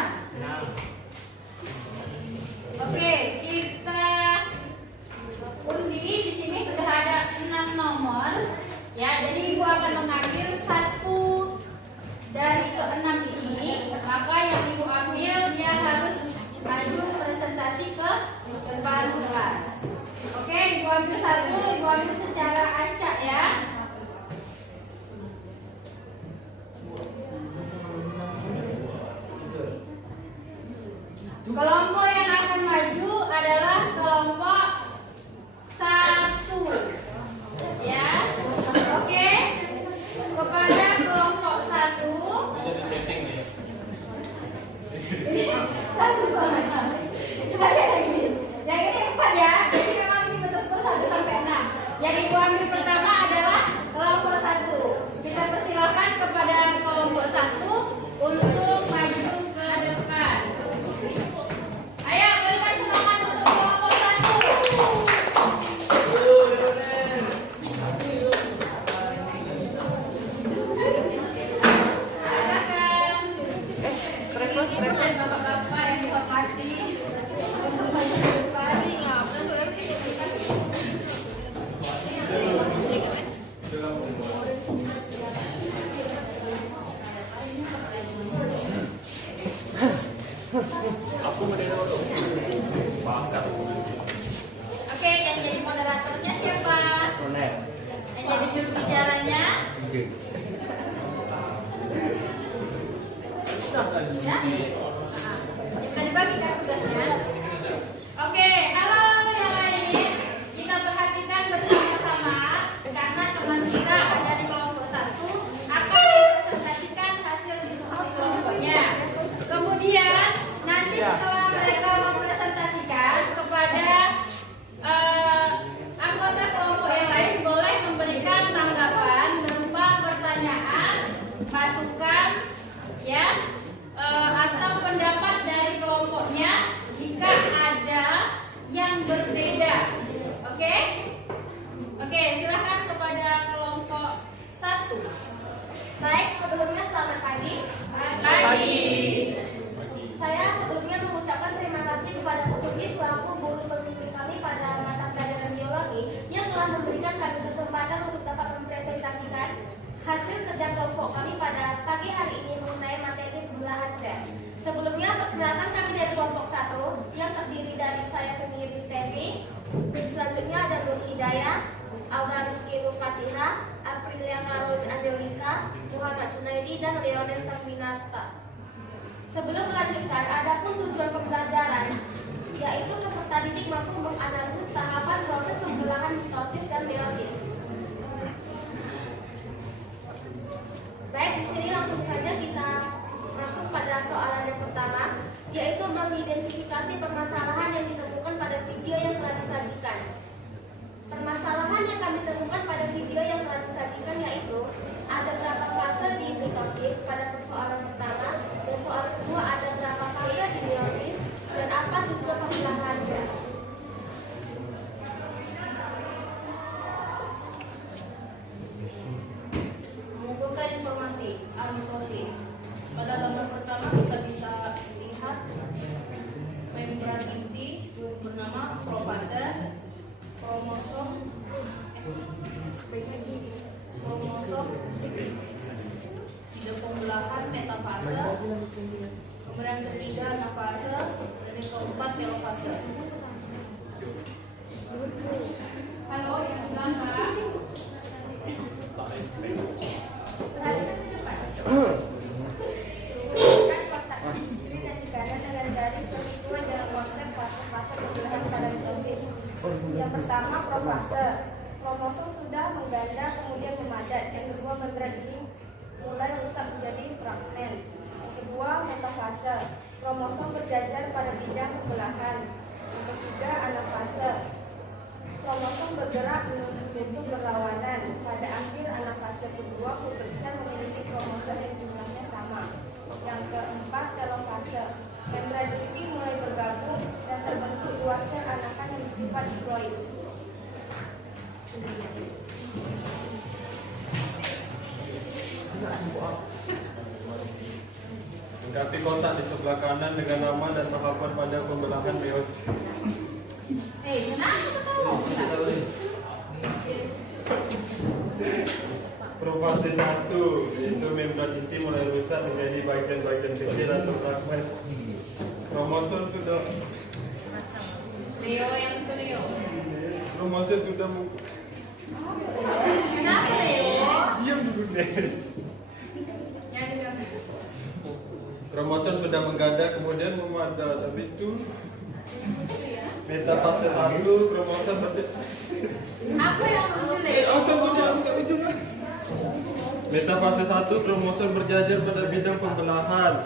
Oke, kita undi. Di sini sudah ada 6 nomor. Ya, jadi Ibu akan mengambil satu dari ke-6 ini. Maka yang Ibu ambil dia harus maju presentasi ke depan kelas. Oke, Ibu ambil satu, Ibu ambil secara acak ya. Kelompok yang akan maju adalah kelompok 1. Ya. Oke. Kepada kelompok 1. Yang ini 4 ya. Jadi memang ini betul-betul 1 sampai 6. Yang Ibu ambil pertama adalah kelompok 1. Kita persilakan kepada kelompok 1 untuk maju ke depan. Ayo berikan semangat untuk kelompok 1. Silakan. Bapak-bapak yang dihormati. Oke, yang jadi moderatornya siapa? Yang jadi juru bicaranya? Ya? Kita dibagikan tugasnya. Oke, halo yang lain. Kita perhatikan bersama-sama karena teman kita dari kelompok 1 akan mempresentasikan hasil diskusi kelompoknya. Kemudian nanti setelah mereka mempresentasikan kepada anggota kelompok yang lain boleh memberikan tanggapan berupa pertanyaan, masukan, ya, atau pendapat dari kelompoknya jika ada yang berbeda. Oke? Oke, silakan kepada kelompok 1. Baik, sebelumnya selamat pagi. Pagi. Saya sebelumnya mengucapkan terima kasih kepada Bu Sugi selaku guru pembimbing kami pada mata pelajaran biologi yang telah memberikan kami kesempatan untuk dapat mempresentasikan hasil kerja kelompok kami pada pagi hari ini mengenai materi belahan sel. Sebelumnya perkenalkan kami dari kelompok 1 yang terdiri dari saya sendiri Stevi, selanjutnya ada Nur Hidayah, Aura Rizky Fatihah, Aprilia Karolin Angelika, Muhammad Junaidi, dan Leonel Sanminata. Sebelum melanjutkan, adapun tujuan pembelajaran yaitu peserta didik mampu menganalisis tahapan proses pembelahan mitosis dan meiosis. Baik, di sini langsung saja kita masuk pada soalan yang pertama, yaitu mengidentifikasi permasalahan yang ditemukan pada video yang telah disajikan. Permasalahan yang kami temukan pada video yang telah disajikan yaitu ada berapa fase di mitosis pada persoalan pertama, dan soal kedua ada berapa fase di meiosis, dan apa tujuan pembelahannya. Mengumpulkan informasi mitosis. Pada gambar pertama kita bisa lihat membran inti bernama profase, kromosom, tidak pembelahan metafase, kemudian ketiga anafase, dan yang keempat telofase. Halo yang di belakang. Perhatikan ke depan. Ini dan dikaitkan dengan garis keseluruhan dalam konsep fase-fase pembelahan pada mitosis. Yang pertama profase, kromosom sudah mengganda kemudian memadat. Yang kedua membran ini mulai rusak menjadi fragmen. Yang kedua metafase, kromosom berjajar pada bidang pembelahan. Yang ketiga anafase, kromosom bergerak menuju bentuk berlawanan. Pada akhir anafase kedua putusan memiliki kromosom yang jumlahnya sama. Yang keempat telofase, membran inti mulai bergabung dan terbentuk dua sel anakan yang bersifat diploid. Lengkapi kotak di sebelah kanan dengan nama dan tahapan pada pembelahan meiosis. Profase 1 yaitu membran inti mulai rusak menjadi bagian-bagian kecil atau fragmen. Kromosom sudah Leo yang itu Leo. kromosom sudah Kenapa Leo? diam dulu deh. Yang di sana. Kromosom sudah menggadah kemudian memadat. Habis itu metafase 1 kromosom Apa yang muncul Leo? Metafase 1 kromosom berjajar pada bidang pembelahan.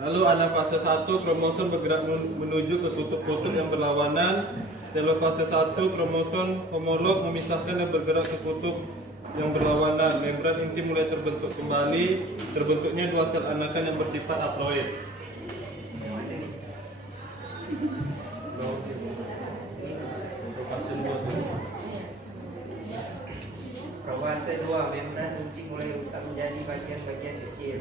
Lalu anafase 1 kromosom bergerak menuju ke kutub-kutub yang berlawanan. Telofase 1 kromosom homolog memisahkan dan bergerak ke kutub yang berlawanan. Membran inti mulai terbentuk kembali. Terbentuknya dua sel anakan yang bersifat haploid. Fase 2, membran inti mulai rusak menjadi bagian-bagian kecil.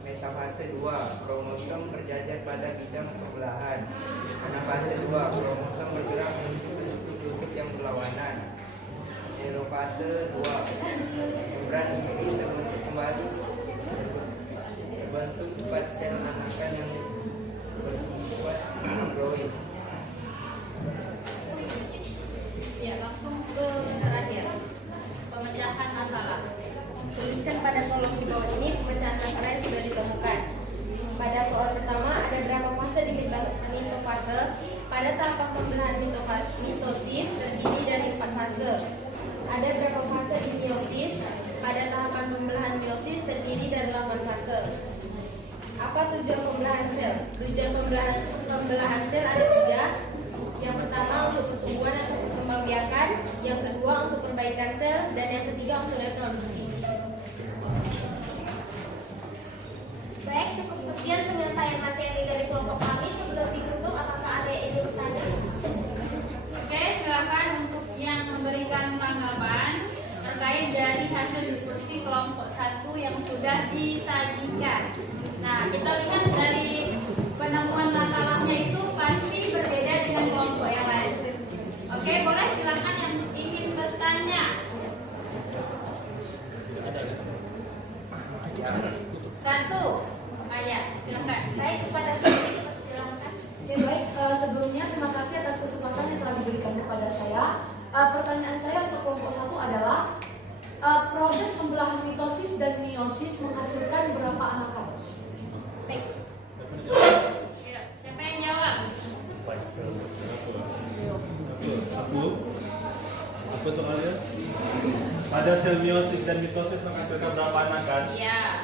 Metafase 2, kromosom berjajar pada bidang pembelahan. Anafase 2, kromosom bergerak menuju kutub yang berlawanan. Telofase 2, membran inti terbentuk kembali. Terbentuk 4 sel anakan yang bersifat haploid. Ya, langsung ke terakhir. Pemecahan masalah. Tuliskan pada kolom di bawah ini pemecahan masalah yang sudah ditemukan. Pada soal pertama ada berapa fase di mitofase? Pada tahapan pembelahan mitosis terdiri dari 4 fase. Ada berapa fase di meiosis? Pada tahapan pembelahan meiosis terdiri dari 8 fase. Apa tujuan pembelahan sel? Tujuan pembelahan sel ada 3. Yang pertama untuk pertumbuhan atau pembiakan, yang kedua untuk perbaikan sel, dan yang ketiga untuk reproduksi. Baik, cukup sekian penyampaian materi dari kelompok kami. Sebelum ditutup, apakah ada yang ingin bertanya? Oke, silakan untuk yang memberikan tanggapan terkait dari hasil diskusi kelompok 1 yang sudah disajikan. Nah, kita lihat dari penemuan masalahnya itu pasti berbeda dengan kelompok yang lain. Oke, boleh silakan yang ingin bertanya. Satu, Ayah, silakan. Baik, kepada silakan. Ya baik, sebelumnya terima kasih atas kesempatan yang telah diberikan kepada saya. Pertanyaan saya untuk kelompok 1 adalah proses pembelahan mitosis dan meiosis menghasilkan berapa anakan? Baik. Ya, siapa yang jawab? Apa soalnya? Pada sel meiosis dan mitosis menghasilkan berapa anakan? Iya.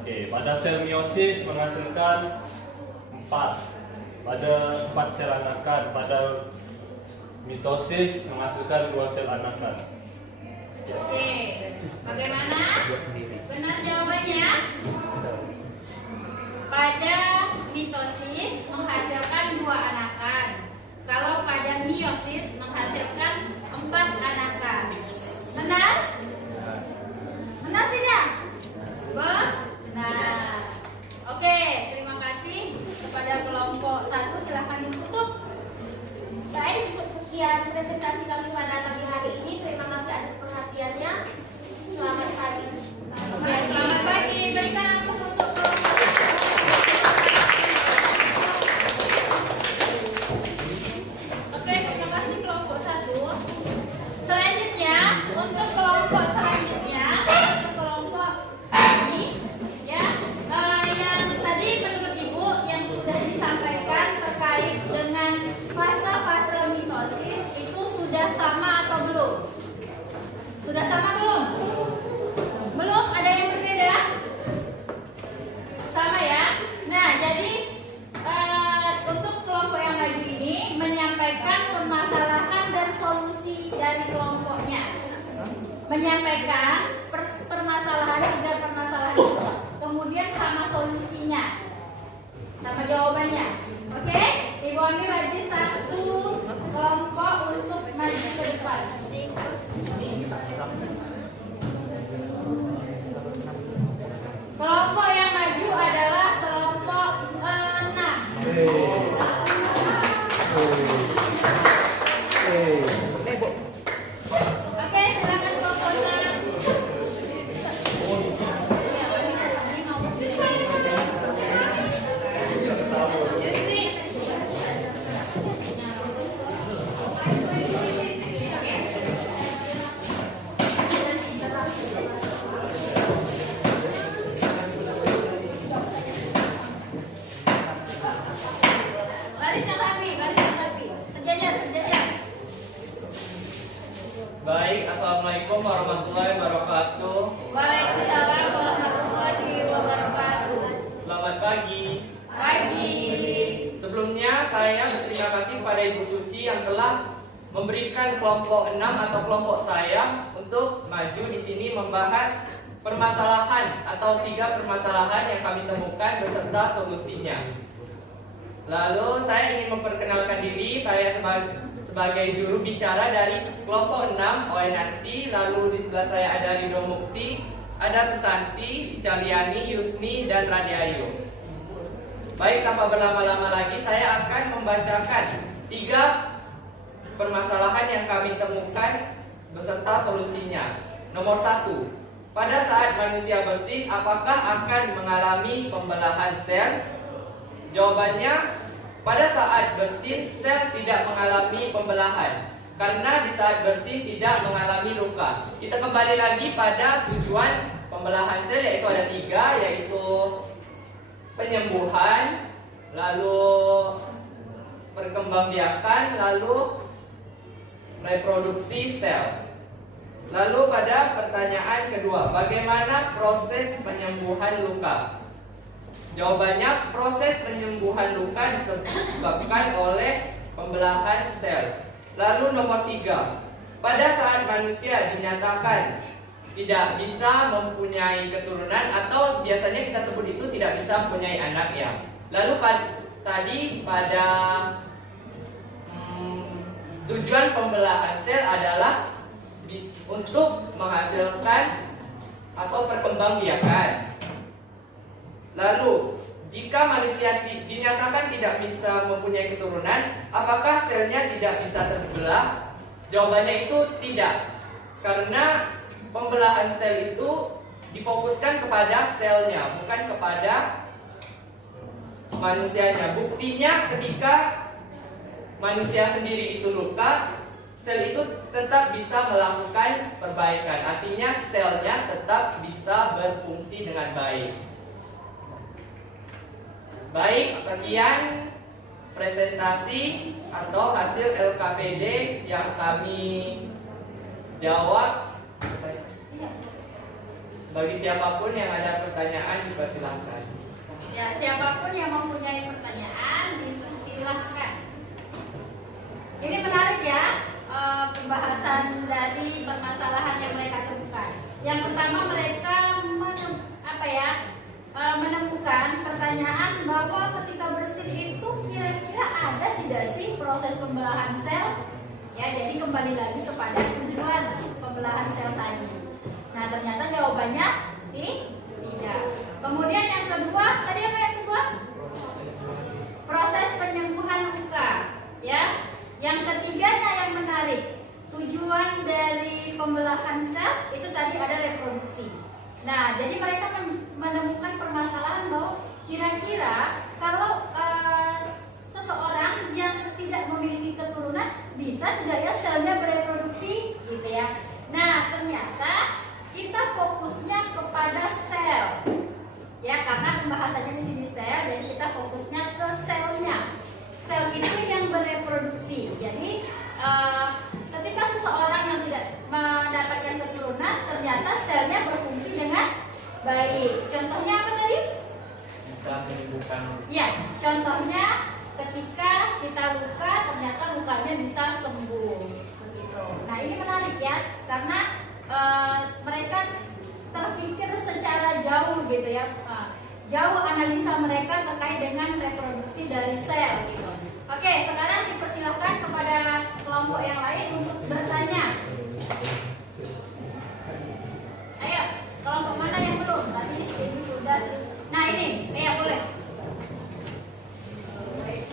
Oke, pada sel meiosis menghasilkan 4. Pada 4 sel anakan. Pada mitosis menghasilkan 2 sel anakan. Oke, bagaimana? Benar jawabannya? Pada mitosis menghasilkan 2 anakan. Kalau pada meiosis menghasilkan 4 anakan. Benar? Benar tidak? Benar. Oke, terima kasih kepada kelompok 1. Silahkan ditutup. Baik, cukup sekian presentasi kami pada pagi hari ini. Terima kasih atas perhatiannya. Selamat pagi. Oke, selamat pagi. Berikan aplaus untuk kelompok. Oke, terima kasih kelompok 1. Selanjutnya, untuk kelompok selanjutnya, untuk kelompok ini, ya, yang tadi menurut Ibu yang sudah disampaikan terkait dengan fase-fase mitosis itu sudah sama atau belum? Sudah sama belum? Belum? Ada yang berbeda? Sama ya? Nah, jadi untuk kelompok yang maju ini menyampaikan permasalahan dan solusi dari kelompoknya. Menyampaikan permasalahan, 3 permasalahan itu. Kemudian sama solusinya. Sama jawabannya. Oke? Ibu ambil lagi 1 kelompok untuk maju ke depan. Kelompok yang Baik, Assalamualaikum warahmatullahi wabarakatuh. Waalaikumsalam warahmatullahi wabarakatuh. Selamat pagi. Pagi. Sebelumnya saya berterima kasih kepada Ibu Suci yang telah memberikan kelompok 6 atau kelompok saya untuk maju di sini membahas permasalahan atau 3 permasalahan yang kami temukan beserta solusinya. Lalu saya ingin memperkenalkan diri, saya sebagai juru bicara dari kelompok 6 ONST. Lalu di sebelah saya ada Rido Mukti, ada Susanti, Icaliani, Yusmi, dan Radiayu. Baik, tanpa berlama-lama lagi saya akan membacakan 3 permasalahan yang kami temukan beserta solusinya. Nomor 1, pada saat manusia bersin, apakah akan mengalami pembelahan sel? Jawabannya, pada saat bersin, sel tidak mengalami pembelahan karena di saat bersin tidak mengalami luka. Kita kembali lagi pada tujuan pembelahan sel, yaitu ada 3, yaitu penyembuhan, lalu perkembangbiakan, lalu reproduksi sel. Lalu pada pertanyaan kedua, bagaimana proses penyembuhan luka? Jawabannya, proses penyembuhan luka disebabkan oleh pembelahan sel. Lalu nomor 3, pada saat manusia dinyatakan tidak bisa mempunyai keturunan atau biasanya kita sebut itu tidak bisa mempunyai anak ya. Lalu tadi pada tujuan pembelahan sel adalah untuk menghasilkan atau perkembangbiakan. Lalu, jika manusia dinyatakan tidak bisa mempunyai keturunan, apakah selnya tidak bisa terbelah? Jawabannya itu tidak. Karena pembelahan sel itu difokuskan kepada selnya, bukan kepada manusianya. Buktinya ketika manusia sendiri itu luka, sel itu tetap bisa melakukan perbaikan. Artinya selnya tetap bisa berfungsi dengan baik. Baik, sekian presentasi atau hasil LKPD yang kami jawab. Bagi siapapun yang ada pertanyaan dipersilahkan. Ya, siapapun yang mempunyai pertanyaan dipersilahkan. Ini menarik ya, pembahasan dari permasalahan yang mereka temukan. Yang pertama mereka menemukan pertanyaan bahwa ketika bersin itu kira-kira ada tidak sih proses pembelahan sel? Ya, jadi kembali lagi kepada tujuan pembelahan sel tadi. Nah, ternyata jawabannya tidak. Kemudian yang kedua, tadi apa yang kedua? Proses penyembuhan luka. Ya. Yang ketiganya yang menarik, tujuan dari pembelahan sel itu tadi ada reproduksi. Nah, jadi mereka menemukan permasalahan bahwa kira-kira kalau seseorang yang tidak memiliki keturunan bisa tidak ya selnya bereproduksi, gitu ya. Nah, ternyata kita fokusnya kepada sel, ya karena pembahasannya di sini sel, jadi kita fokusnya ke selnya. Sel itu yang bereproduksi. Jadi ketika seseorang yang tidak mendapatkan keturunan, ternyata selnya berfungsi dengan baik. Contohnya apa tadi? Bisa menyembuhkan. Ya, contohnya ketika kita luka, ternyata lukanya bisa sembuh. Begitu. Nah, ini menarik ya, karena mereka terpikir secara jauh gitu ya. Jauh analisa mereka terkait dengan reproduksi dari sel gitu. Oke, sekarang dipersilakan kepada kelompok yang lain untuk bertanya. Ayo, kelompok mana yang belum? Tadi ini sudah sih. Nah ini, ya boleh.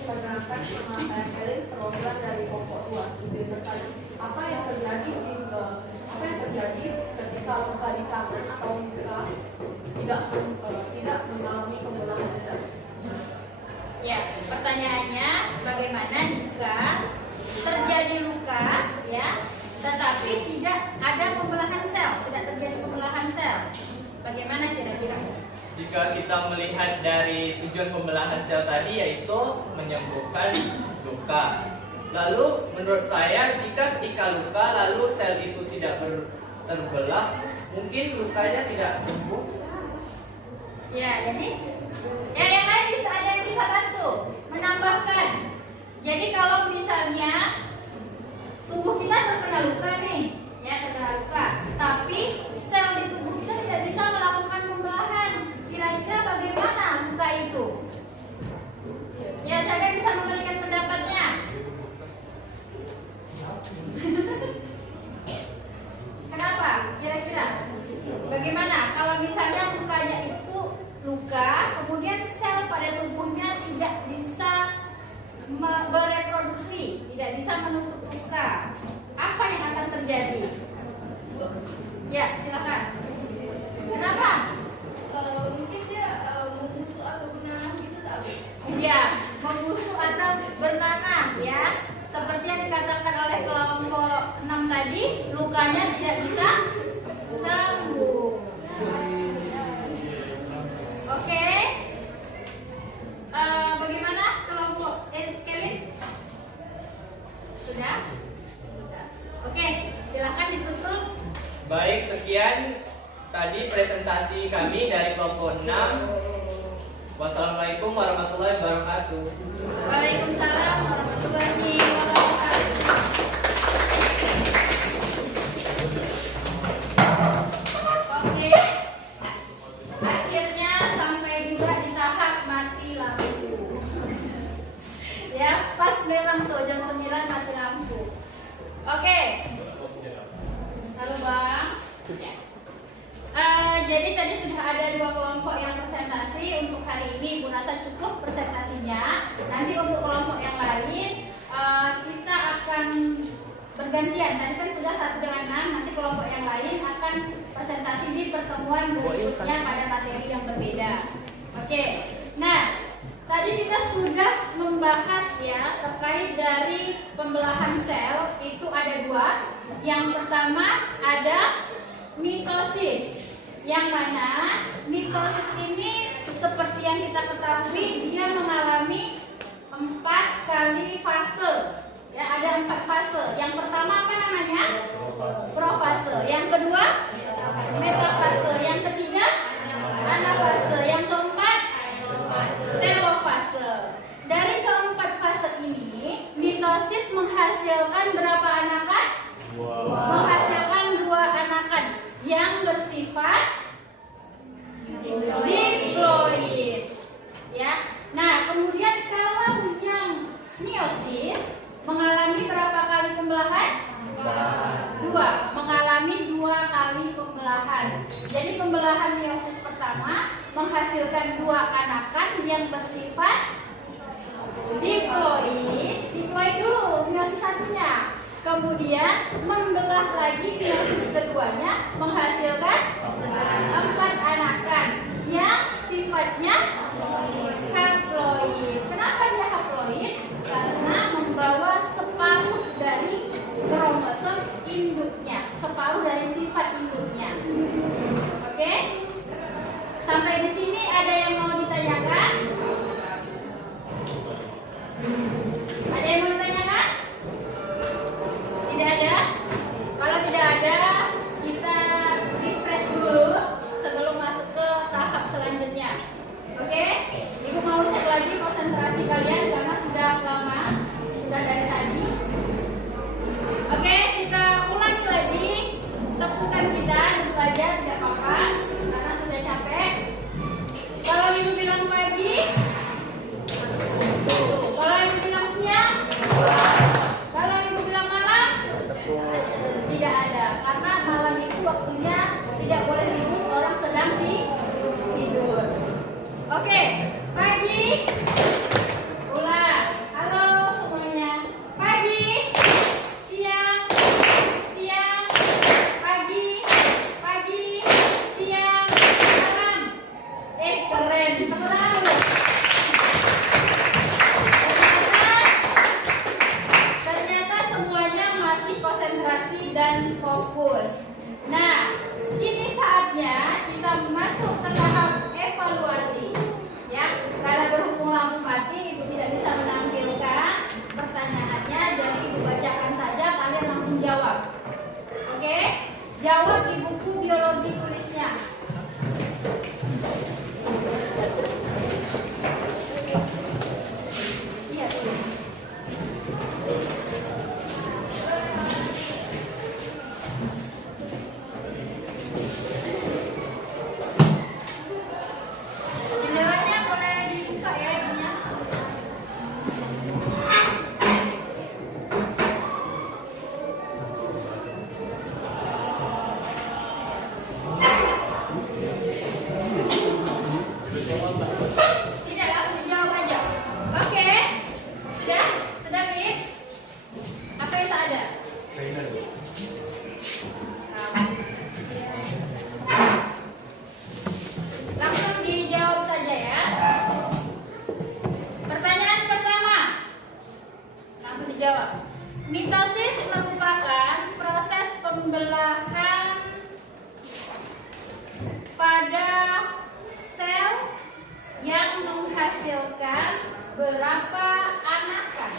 Perkenalkan nama saya Helen, perwakilan dari kelompok 2. Izin bertanya, apa yang terjadi ketika luka di tangan atau luka tidak mengalami pembelahan sel? Ya, pertanyaannya bagaimana jika terjadi luka, ya, tetapi tidak ada pembelahan sel, tidak terjadi pembelahan sel? Bagaimana kira-kira? Jika kita melihat dari tujuan pembelahan sel tadi, yaitu menyembuhkan luka. Lalu menurut saya jika ketika luka lalu sel itu tidak terbelah, mungkin lukanya tidak sembuh. Ya, jadi ya yang lain bisa ada yang bisa bantu menambahkan. Jadi kalau misalnya tubuh kita terkena luka nih, ya terkena luka, tapi sel di tubuh kita tidak bisa melakukan pembelahan. Kira-kira bagaimana luka itu? Ya, saya bisa memberikan pendapatnya. Kenapa? Kira-kira bagaimana kalau misalnya lukanya itu luka, kemudian sel pada tubuhnya tidak bisa bereproduksi, tidak bisa menutup luka, apa yang akan terjadi? Ya, silakan. Kenapa? Mungkin dia membusuk atau bernanah gitu tak? Iya, membusuk atau bernanah ya. Seperti yang dikatakan oleh kelompok 6 tadi, lukanya tidak bisa sembuh. Oke. Bagaimana kelompok Kevin? Sudah? Sudah. Oke, silakan ditutup. Baik, sekian tadi presentasi kami dari kelompok 6. Wassalamualaikum warahmatullahi wabarakatuh. Waalaikumsalam warahmatullahi wabarakatuh. Oke, akhirnya sampai juga di tahap mati lampu. Ya, pas memang tuh jam 9 mati lampu. Oke. Halo Bang. Ya. Jadi tadi sudah ada 2 kelompok yang presentasi. Untuk hari ini Bu Nasa cukup presentasinya. Nanti untuk kelompok yang lain kita akan bergantian. Tadi kan sudah 1 dengan 6. Nanti kelompok yang lain akan presentasi di pertemuan berikutnya pada materi yang berbeda. Oke. Nah, tadi kita sudah membahas ya terkait dari pembelahan sel. Itu ada 2. Yang pertama ada mitosis, yang mana mitosis ini seperti yang kita ketahui dia mengalami 4 kali fase. Ya, ada 4 fase. Yang pertama apa namanya? Profase. Yang kedua metafase. Yang ketiga anafase. Yang keempat telofase. Dari keempat fase ini mitosis menghasilkan berapa anakan? Menghasilkan 2 anakan yang bersifat diploid. Ya. Nah, kemudian kalau yang meiosis mengalami berapa kali pembelahan? 2. Mengalami 2 kali pembelahan. Jadi pembelahan meiosis pertama menghasilkan 2 anakan yang bersifat diploid. Diploid dulu meiosis satunya. Kemudian membelah lagi meiosis keduanya menghasilkan 4 anakan yang sifatnya haploid. Kenapa dia haploid? Karena membawa separuh dari kromosom induknya, separuh dari sifat induknya. Oke? Sampai di sini ada yang mau ditanyakan? Ada yang mau ditanyakan? Tidak ada? Kalau tidak ada, kita refresh dulu sebelum masuk ke tahap selanjutnya. Oke? Ibu mau cek lagi konsentrasi kalian karena sudah lama, sudah dari tadi. Oke, kita ulangi lagi tepukan kita, duduk aja, tidak apa-apa karena sudah capek. Kalau ibu bilang pagi, kalau ibu bilang siang, kalau ibu bilang malam, tidak ada, karena malam itu waktunya tidak boleh ribut, orang sedang tidur. Oke, pagi, ulang. Halo semuanya. Pagi, siang, siang, pagi, pagi, siang, malam. Keren, keren. Ternyata semuanya masih konsentrasi dan fokus. Nah, kini saatnya kita masuk ke tahap evaluasi. Ya, karena berhubung lampu mati, ibu tidak bisa menampilkan pertanyaannya. berapa anakan?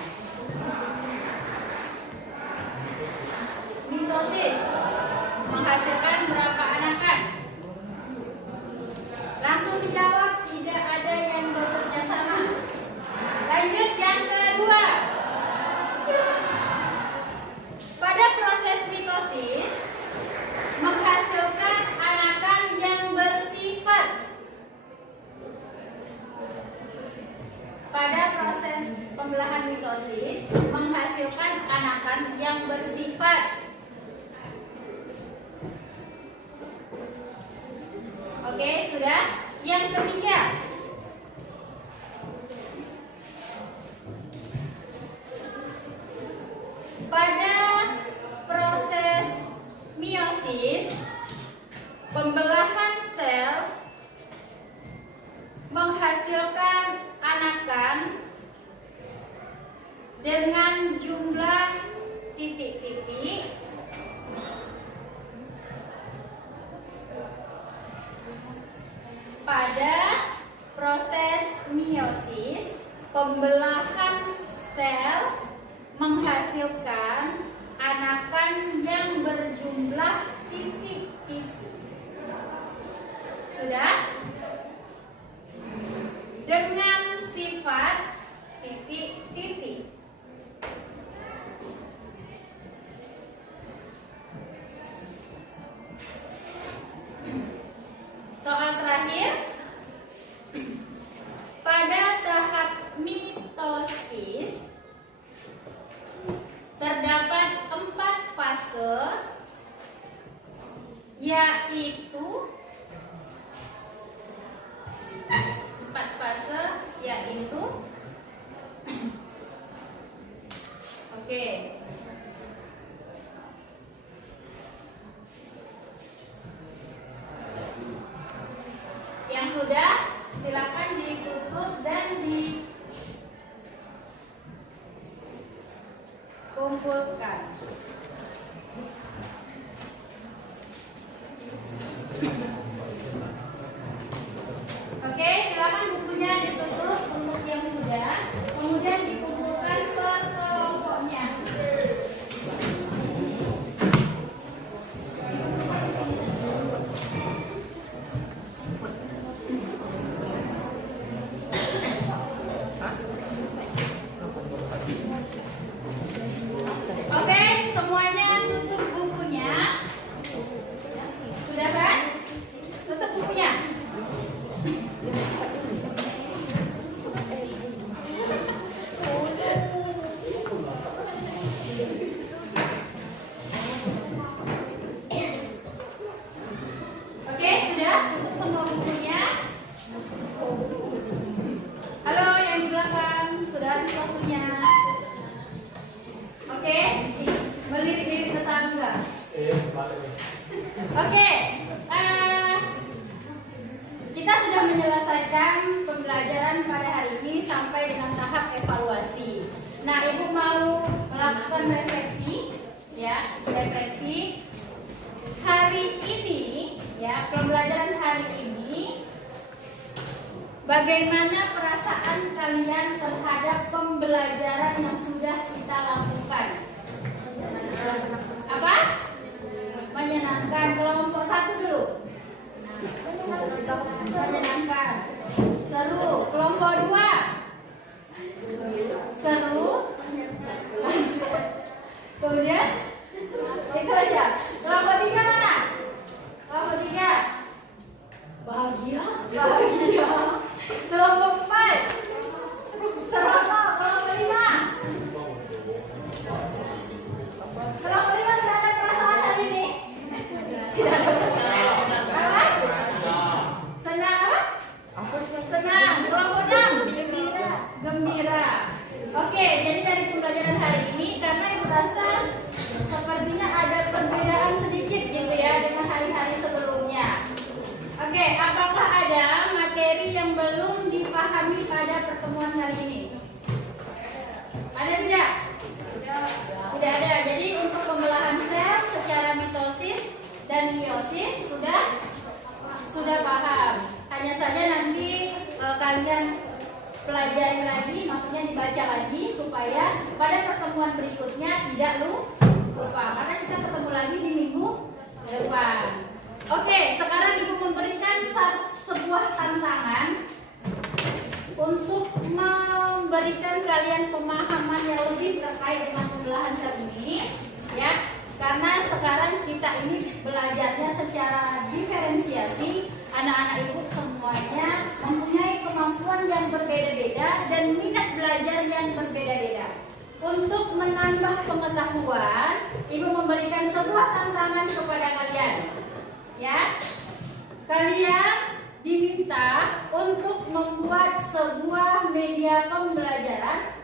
Mitosis menghasilkan berapa anakan? Langsung dijawab, tidak ada yang bekerja sama. Lanjut yang kedua. Pada proses mitosis menghasilkan anakan yang bersifat. Pada proses pembelahan mitosis menghasilkan anakan yang bersifat. Oke, sudah. Yang ketiga. Pada proses meiosis, pembelahan sel menghasilkan anakan dengan jumlah titik-titik pada proses meiosis, pembelahan sel menghasilkan anakan yang berjumlah titik-titik. Sudah? Dengan sifat titik-titik. Soal terakhir. Pada tahap mitosis terdapat 4 fase, yaitu 4 fase yaitu oke. Yang sudah silakan ditutup dan dikumpulkan. Oke, silakan bukunya ditutup untuk yang sudah, kemudian dikumpulkan per kelompoknya. Oke, semuanya tutup bukunya. Sudah kan? Tutup bukunya. Oke, sudah tutup semua bukunya. Halo, yang di belakang sudah habis waktunya. Oke, melirik-lirik tetangga. Oke, kita sudah menyelesaikan pembelajaran pada hari ini sampai dengan tahap evaluasi. Nah, Ibu mau melakukan refleksi, ya, refleksi hari ini, ya, pembelajaran hari ini. Bagaimana perasaan kalian terhadap pembelajaran yang sudah kita lakukan? Apa? Menyenangkan. Kelompok 1 dulu. Menyenangkan. Seru. Kelompok 2. Seru. Kemudian itu aja. Kelompok 3 mana? Kelompok 3. Bahagia. Bahagia. Kelompok 4. Seru apa? Kelompok 5. Kelompok 5 tidak ada perasaan hari ini? Tidak ada perasaan. Apa? Senang apa? Senang. Kelompok 6. Gembira. Gembira. Oke, jadi dari pembelajaran hari ini, karena Ibu rasa sepertinya ada perbedaan sedikit gitu ya dengan hari-hari sebelumnya. Oke, apakah ada materi yang belum dipahami pada pertemuan hari ini? Ada tidak? Tidak ada. Jadi untuk pembelahan sel secara mitosis dan meiosis sudah paham. Hanya saja nanti kalian dipelajari lagi, maksudnya dibaca lagi supaya pada pertemuan berikutnya tidak lupa. Karena kita ketemu lagi di minggu depan. Oke, sekarang Ibu memberikan sebuah tantangan untuk memberikan kalian pemahaman yang lebih terkait dengan pembelahan sel ini, ya. Karena sekarang kita ini belajarnya secara diferensiasi, anak-anak Ibu semuanya mempunyai kemampuan yang berbeda-beda dan minat belajar yang berbeda-beda. Untuk menambah pengetahuan, Ibu memberikan sebuah tantangan kepada kalian. Ya, kalian diminta untuk membuat sebuah media pembelajaran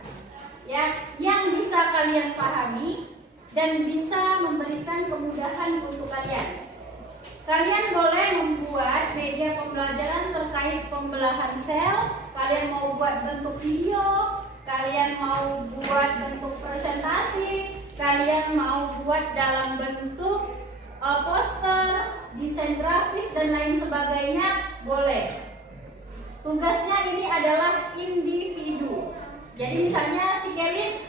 ya yang bisa kalian pahami dan bisa memberikan kemudahan untuk kalian. Kalian boleh membuat media pembelajaran terkait pembelahan sel. Kalian mau buat bentuk video, kalian mau buat bentuk presentasi, kalian mau buat dalam bentuk poster, desain grafis dan lain sebagainya, boleh. Tugasnya ini adalah individu. Jadi misalnya si Kelly,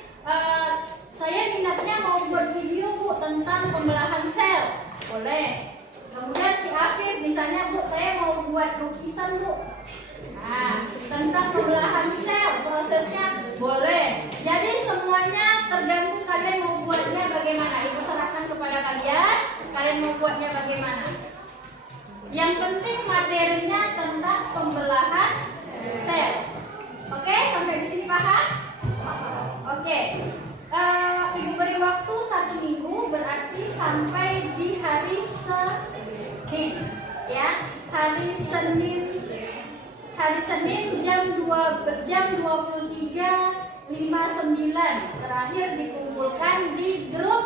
saya minatnya mau buat video Bu tentang pembelahan sel, boleh. Kemudian si Afif misalnya, Bu saya mau buat lukisan Bu, nah tentang pembelahan sel, prosesnya, boleh. Jadi semuanya tergantung kalian mau buatnya bagaimana. Ibu serahkan kepada kalian mau buatnya bagaimana. Yang penting materinya tentang pembelahan sel. Oke, sampai di sini paham? Oke. Ibu beri waktu 1 minggu, berarti sampai di hari Senin, ya. Hari Senin jam 23.59 terakhir dikumpulkan di grup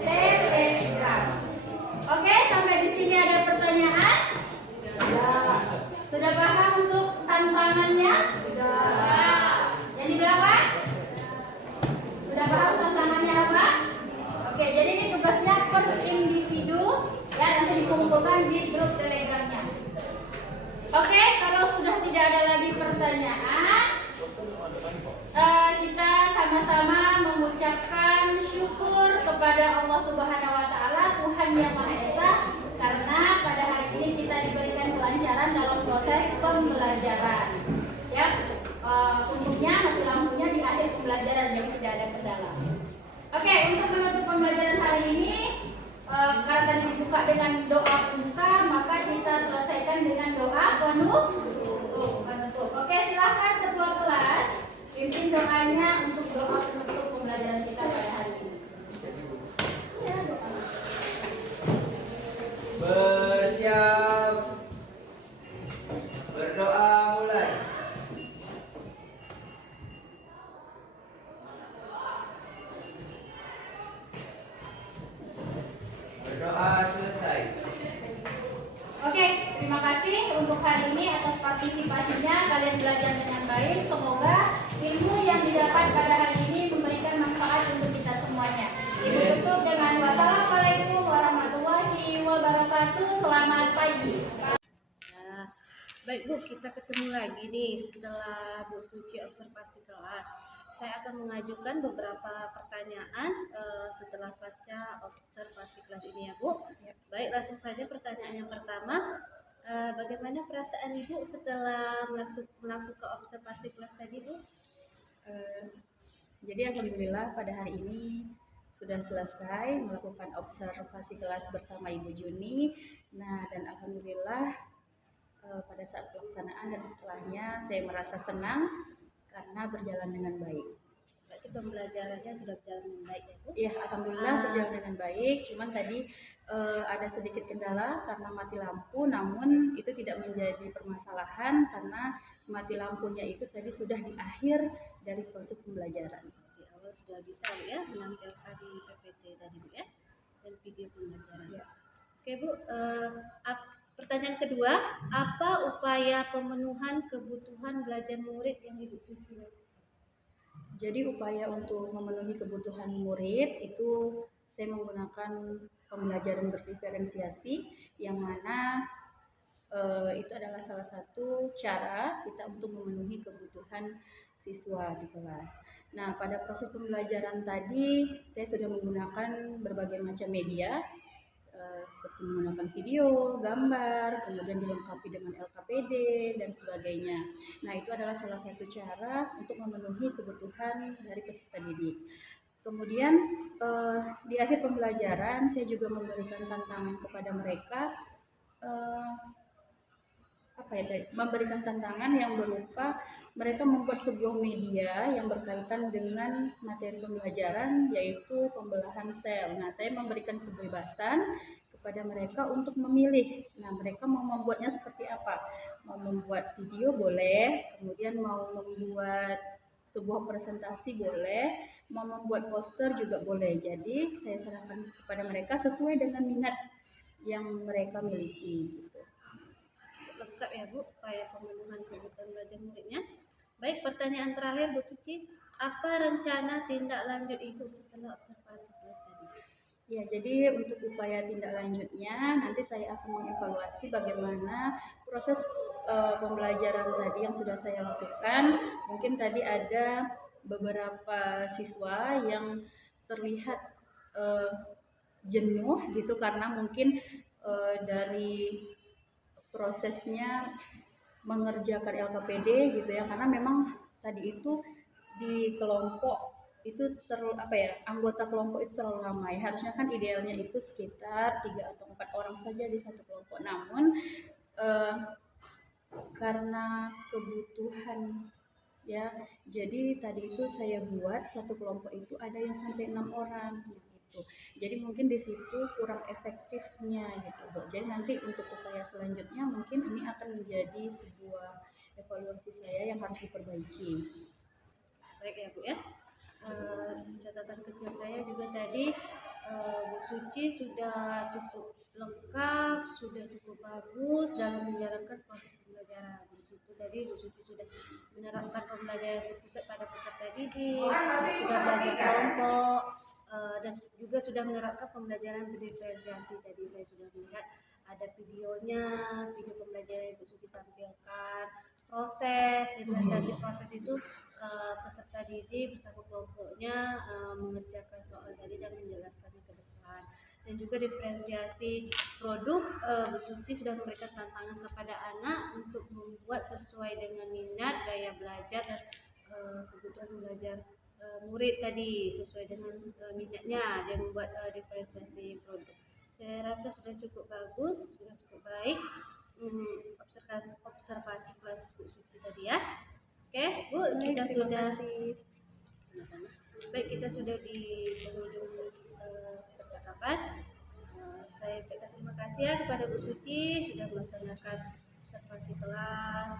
Telegram. Oke, sampai di sini ada pertanyaan? Sudah paham untuk tantangannya? Yang di berapa? Sudah paham tantangannya apa? Oke, jadi ini tugasnya per individu ya, nanti dikumpulkan di grup Telegramnya. Oke, kalau sudah tidak ada lagi pertanyaan, kita sama-sama mengucapkan syukur kepada Allah Subhanahu wa Ta'ala, Tuhan Yang Maha Esa, karena pada hari ini kita diberikan kelancaran dalam proses pembelajaran. Ya, umumnya mati lampunya di akhir pembelajaran yang tidak ada kendala. Oke, untuk menutup pembelajaran hari ini, karena tadi dibuka dengan doa pembuka, maka kita selesaikan dengan doa penutup. Oke, silakan ketua kelas pimpin doanya untuk doa penutup pembelajaran kita pada hari ini. Ya, doa. Bersiap. Berdoa mulai. Berdoa selesai. Oke, terima kasih untuk hari ini atas partisipasinya. Kalian belajar dengan baik. Semoga ilmu yang didapat pada hari ini memberikan manfaat untuk kita semuanya. Ibu tutup dengan wassalamualaikum warahmatullahi wabarakatuh. Selamat pagi. Nah, baik Bu, kita ketemu lagi nih setelah Bu Suci observasi kelas. Saya akan mengajukan beberapa pertanyaan setelah pasca observasi kelas ini ya Bu. Baik, langsung saja pertanyaan yang pertama. Bagaimana perasaan Ibu setelah melakukan observasi kelas tadi Bu? Jadi alhamdulillah pada hari ini sudah selesai melakukan observasi kelas bersama Ibu Juni. Nah, dan alhamdulillah pada saat pelaksanaan dan setelahnya saya merasa senang karena berjalan dengan baik. Berarti pembelajarannya sudah berjalan dengan baik ya Bu? Iya, alhamdulillah berjalan dengan baik. Cuman tadi ada sedikit kendala karena mati lampu, namun itu tidak menjadi permasalahan karena mati lampunya itu tadi sudah di akhir dari proses pembelajaran. Di awal sudah bisa ya menampilkan di PPT tadi Bu ya, dan video pembelajaran. Ya. Oke Bu, pertanyaan kedua, apa upaya pemenuhan kebutuhan belajar murid yang Ibu Suci lakukan? Jadi upaya untuk memenuhi kebutuhan murid itu saya menggunakan pembelajaran berdiferensiasi yang mana itu adalah salah satu cara kita untuk memenuhi kebutuhan siswa di kelas. Nah, pada proses pembelajaran tadi saya sudah menggunakan berbagai macam media seperti menggunakan video, gambar, kemudian dilengkapi dengan LKPD dan sebagainya. Nah, itu adalah salah satu cara untuk memenuhi kebutuhan dari peserta didik. Kemudian di akhir pembelajaran saya juga memberikan tantangan kepada mereka, memberikan tantangan yang berupa mereka membuat sebuah media yang berkaitan dengan materi pembelajaran, yaitu pembelahan sel. Nah, saya memberikan kebebasan kepada mereka untuk memilih. Nah, mereka mau membuatnya seperti apa? Mau membuat video boleh, kemudian mau membuat sebuah presentasi boleh, mau membuat poster juga boleh. Jadi saya serahkan kepada mereka sesuai dengan minat yang mereka miliki. Gitu. Lengkap ya Bu, upaya pemenuhan kebutuhan belajar muridnya. Baik, pertanyaan terakhir Bu Suci, apa rencana tindak lanjut Ibu setelah observasi kelas tadi? Ya, jadi untuk upaya tindak lanjutnya nanti saya akan mengevaluasi bagaimana proses pembelajaran tadi yang sudah saya lakukan. Mungkin tadi ada beberapa siswa yang terlihat jenuh gitu karena mungkin dari prosesnya mengerjakan LKPD gitu ya, karena memang tadi itu di kelompok itu anggota kelompok itu terlalu ramai. Harusnya kan idealnya itu sekitar 3 atau 4 orang saja di satu kelompok. Namun karena kebutuhan ya, jadi tadi itu saya buat satu kelompok itu ada yang sampai 6 orang gitu. Jadi mungkin di situ kurang efektifnya gitu Bu. Jadi nanti untuk upaya selanjutnya mungkin ini akan menjadi sebuah evaluasi saya yang harus diperbaiki. Baik ya Bu ya. Catatan kecil saya juga tadi Bu Suci sudah cukup lengkap, sudah cukup bagus dalam menjalankan proses pembelajaran. Di situ tadi Bu Suci sudah menerapkan pembelajaran terpusat pada peserta didik, sudah belajar kelompok, dan juga sudah menerapkan pembelajaran berdiferensiasi. Tadi saya sudah melihat ada videonya, video pembelajaran yang Bu Suci tampilkan. Proses diferensiasi proses itu peserta didik bersama kelompoknya mengerjakan soal tadi dan menjelaskannya ke depan. Dan juga diferensiasi produk, Bu Suci sudah memberikan tantangan kepada anak untuk membuat sesuai dengan minat, gaya belajar dan kebutuhan belajar murid tadi, sesuai dengan minatnya dan membuat diferensiasi produk. Saya rasa sudah cukup bagus, sudah cukup baik. Observasi kelas Bu Suci tadi ya. Oke, Bu, kita sudah baik, kita sudah di penghujung percakapan. Saya ucapkan terima kasih ya kepada Bu Suci sudah melaksanakan observasi kelas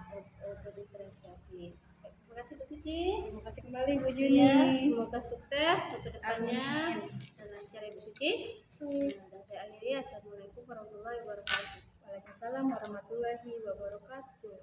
berdiferensiasi. Terima kasih Bu Suci. Terima kasih kembali Bu Juni. Ya, semoga sukses untuk kedepannya dan lancar ya Bu Suci. Dan saya akhiri, assalamualaikum warahmatullahi wabarakatuh. Waalaikumsalam warahmatullahi wabarakatuh.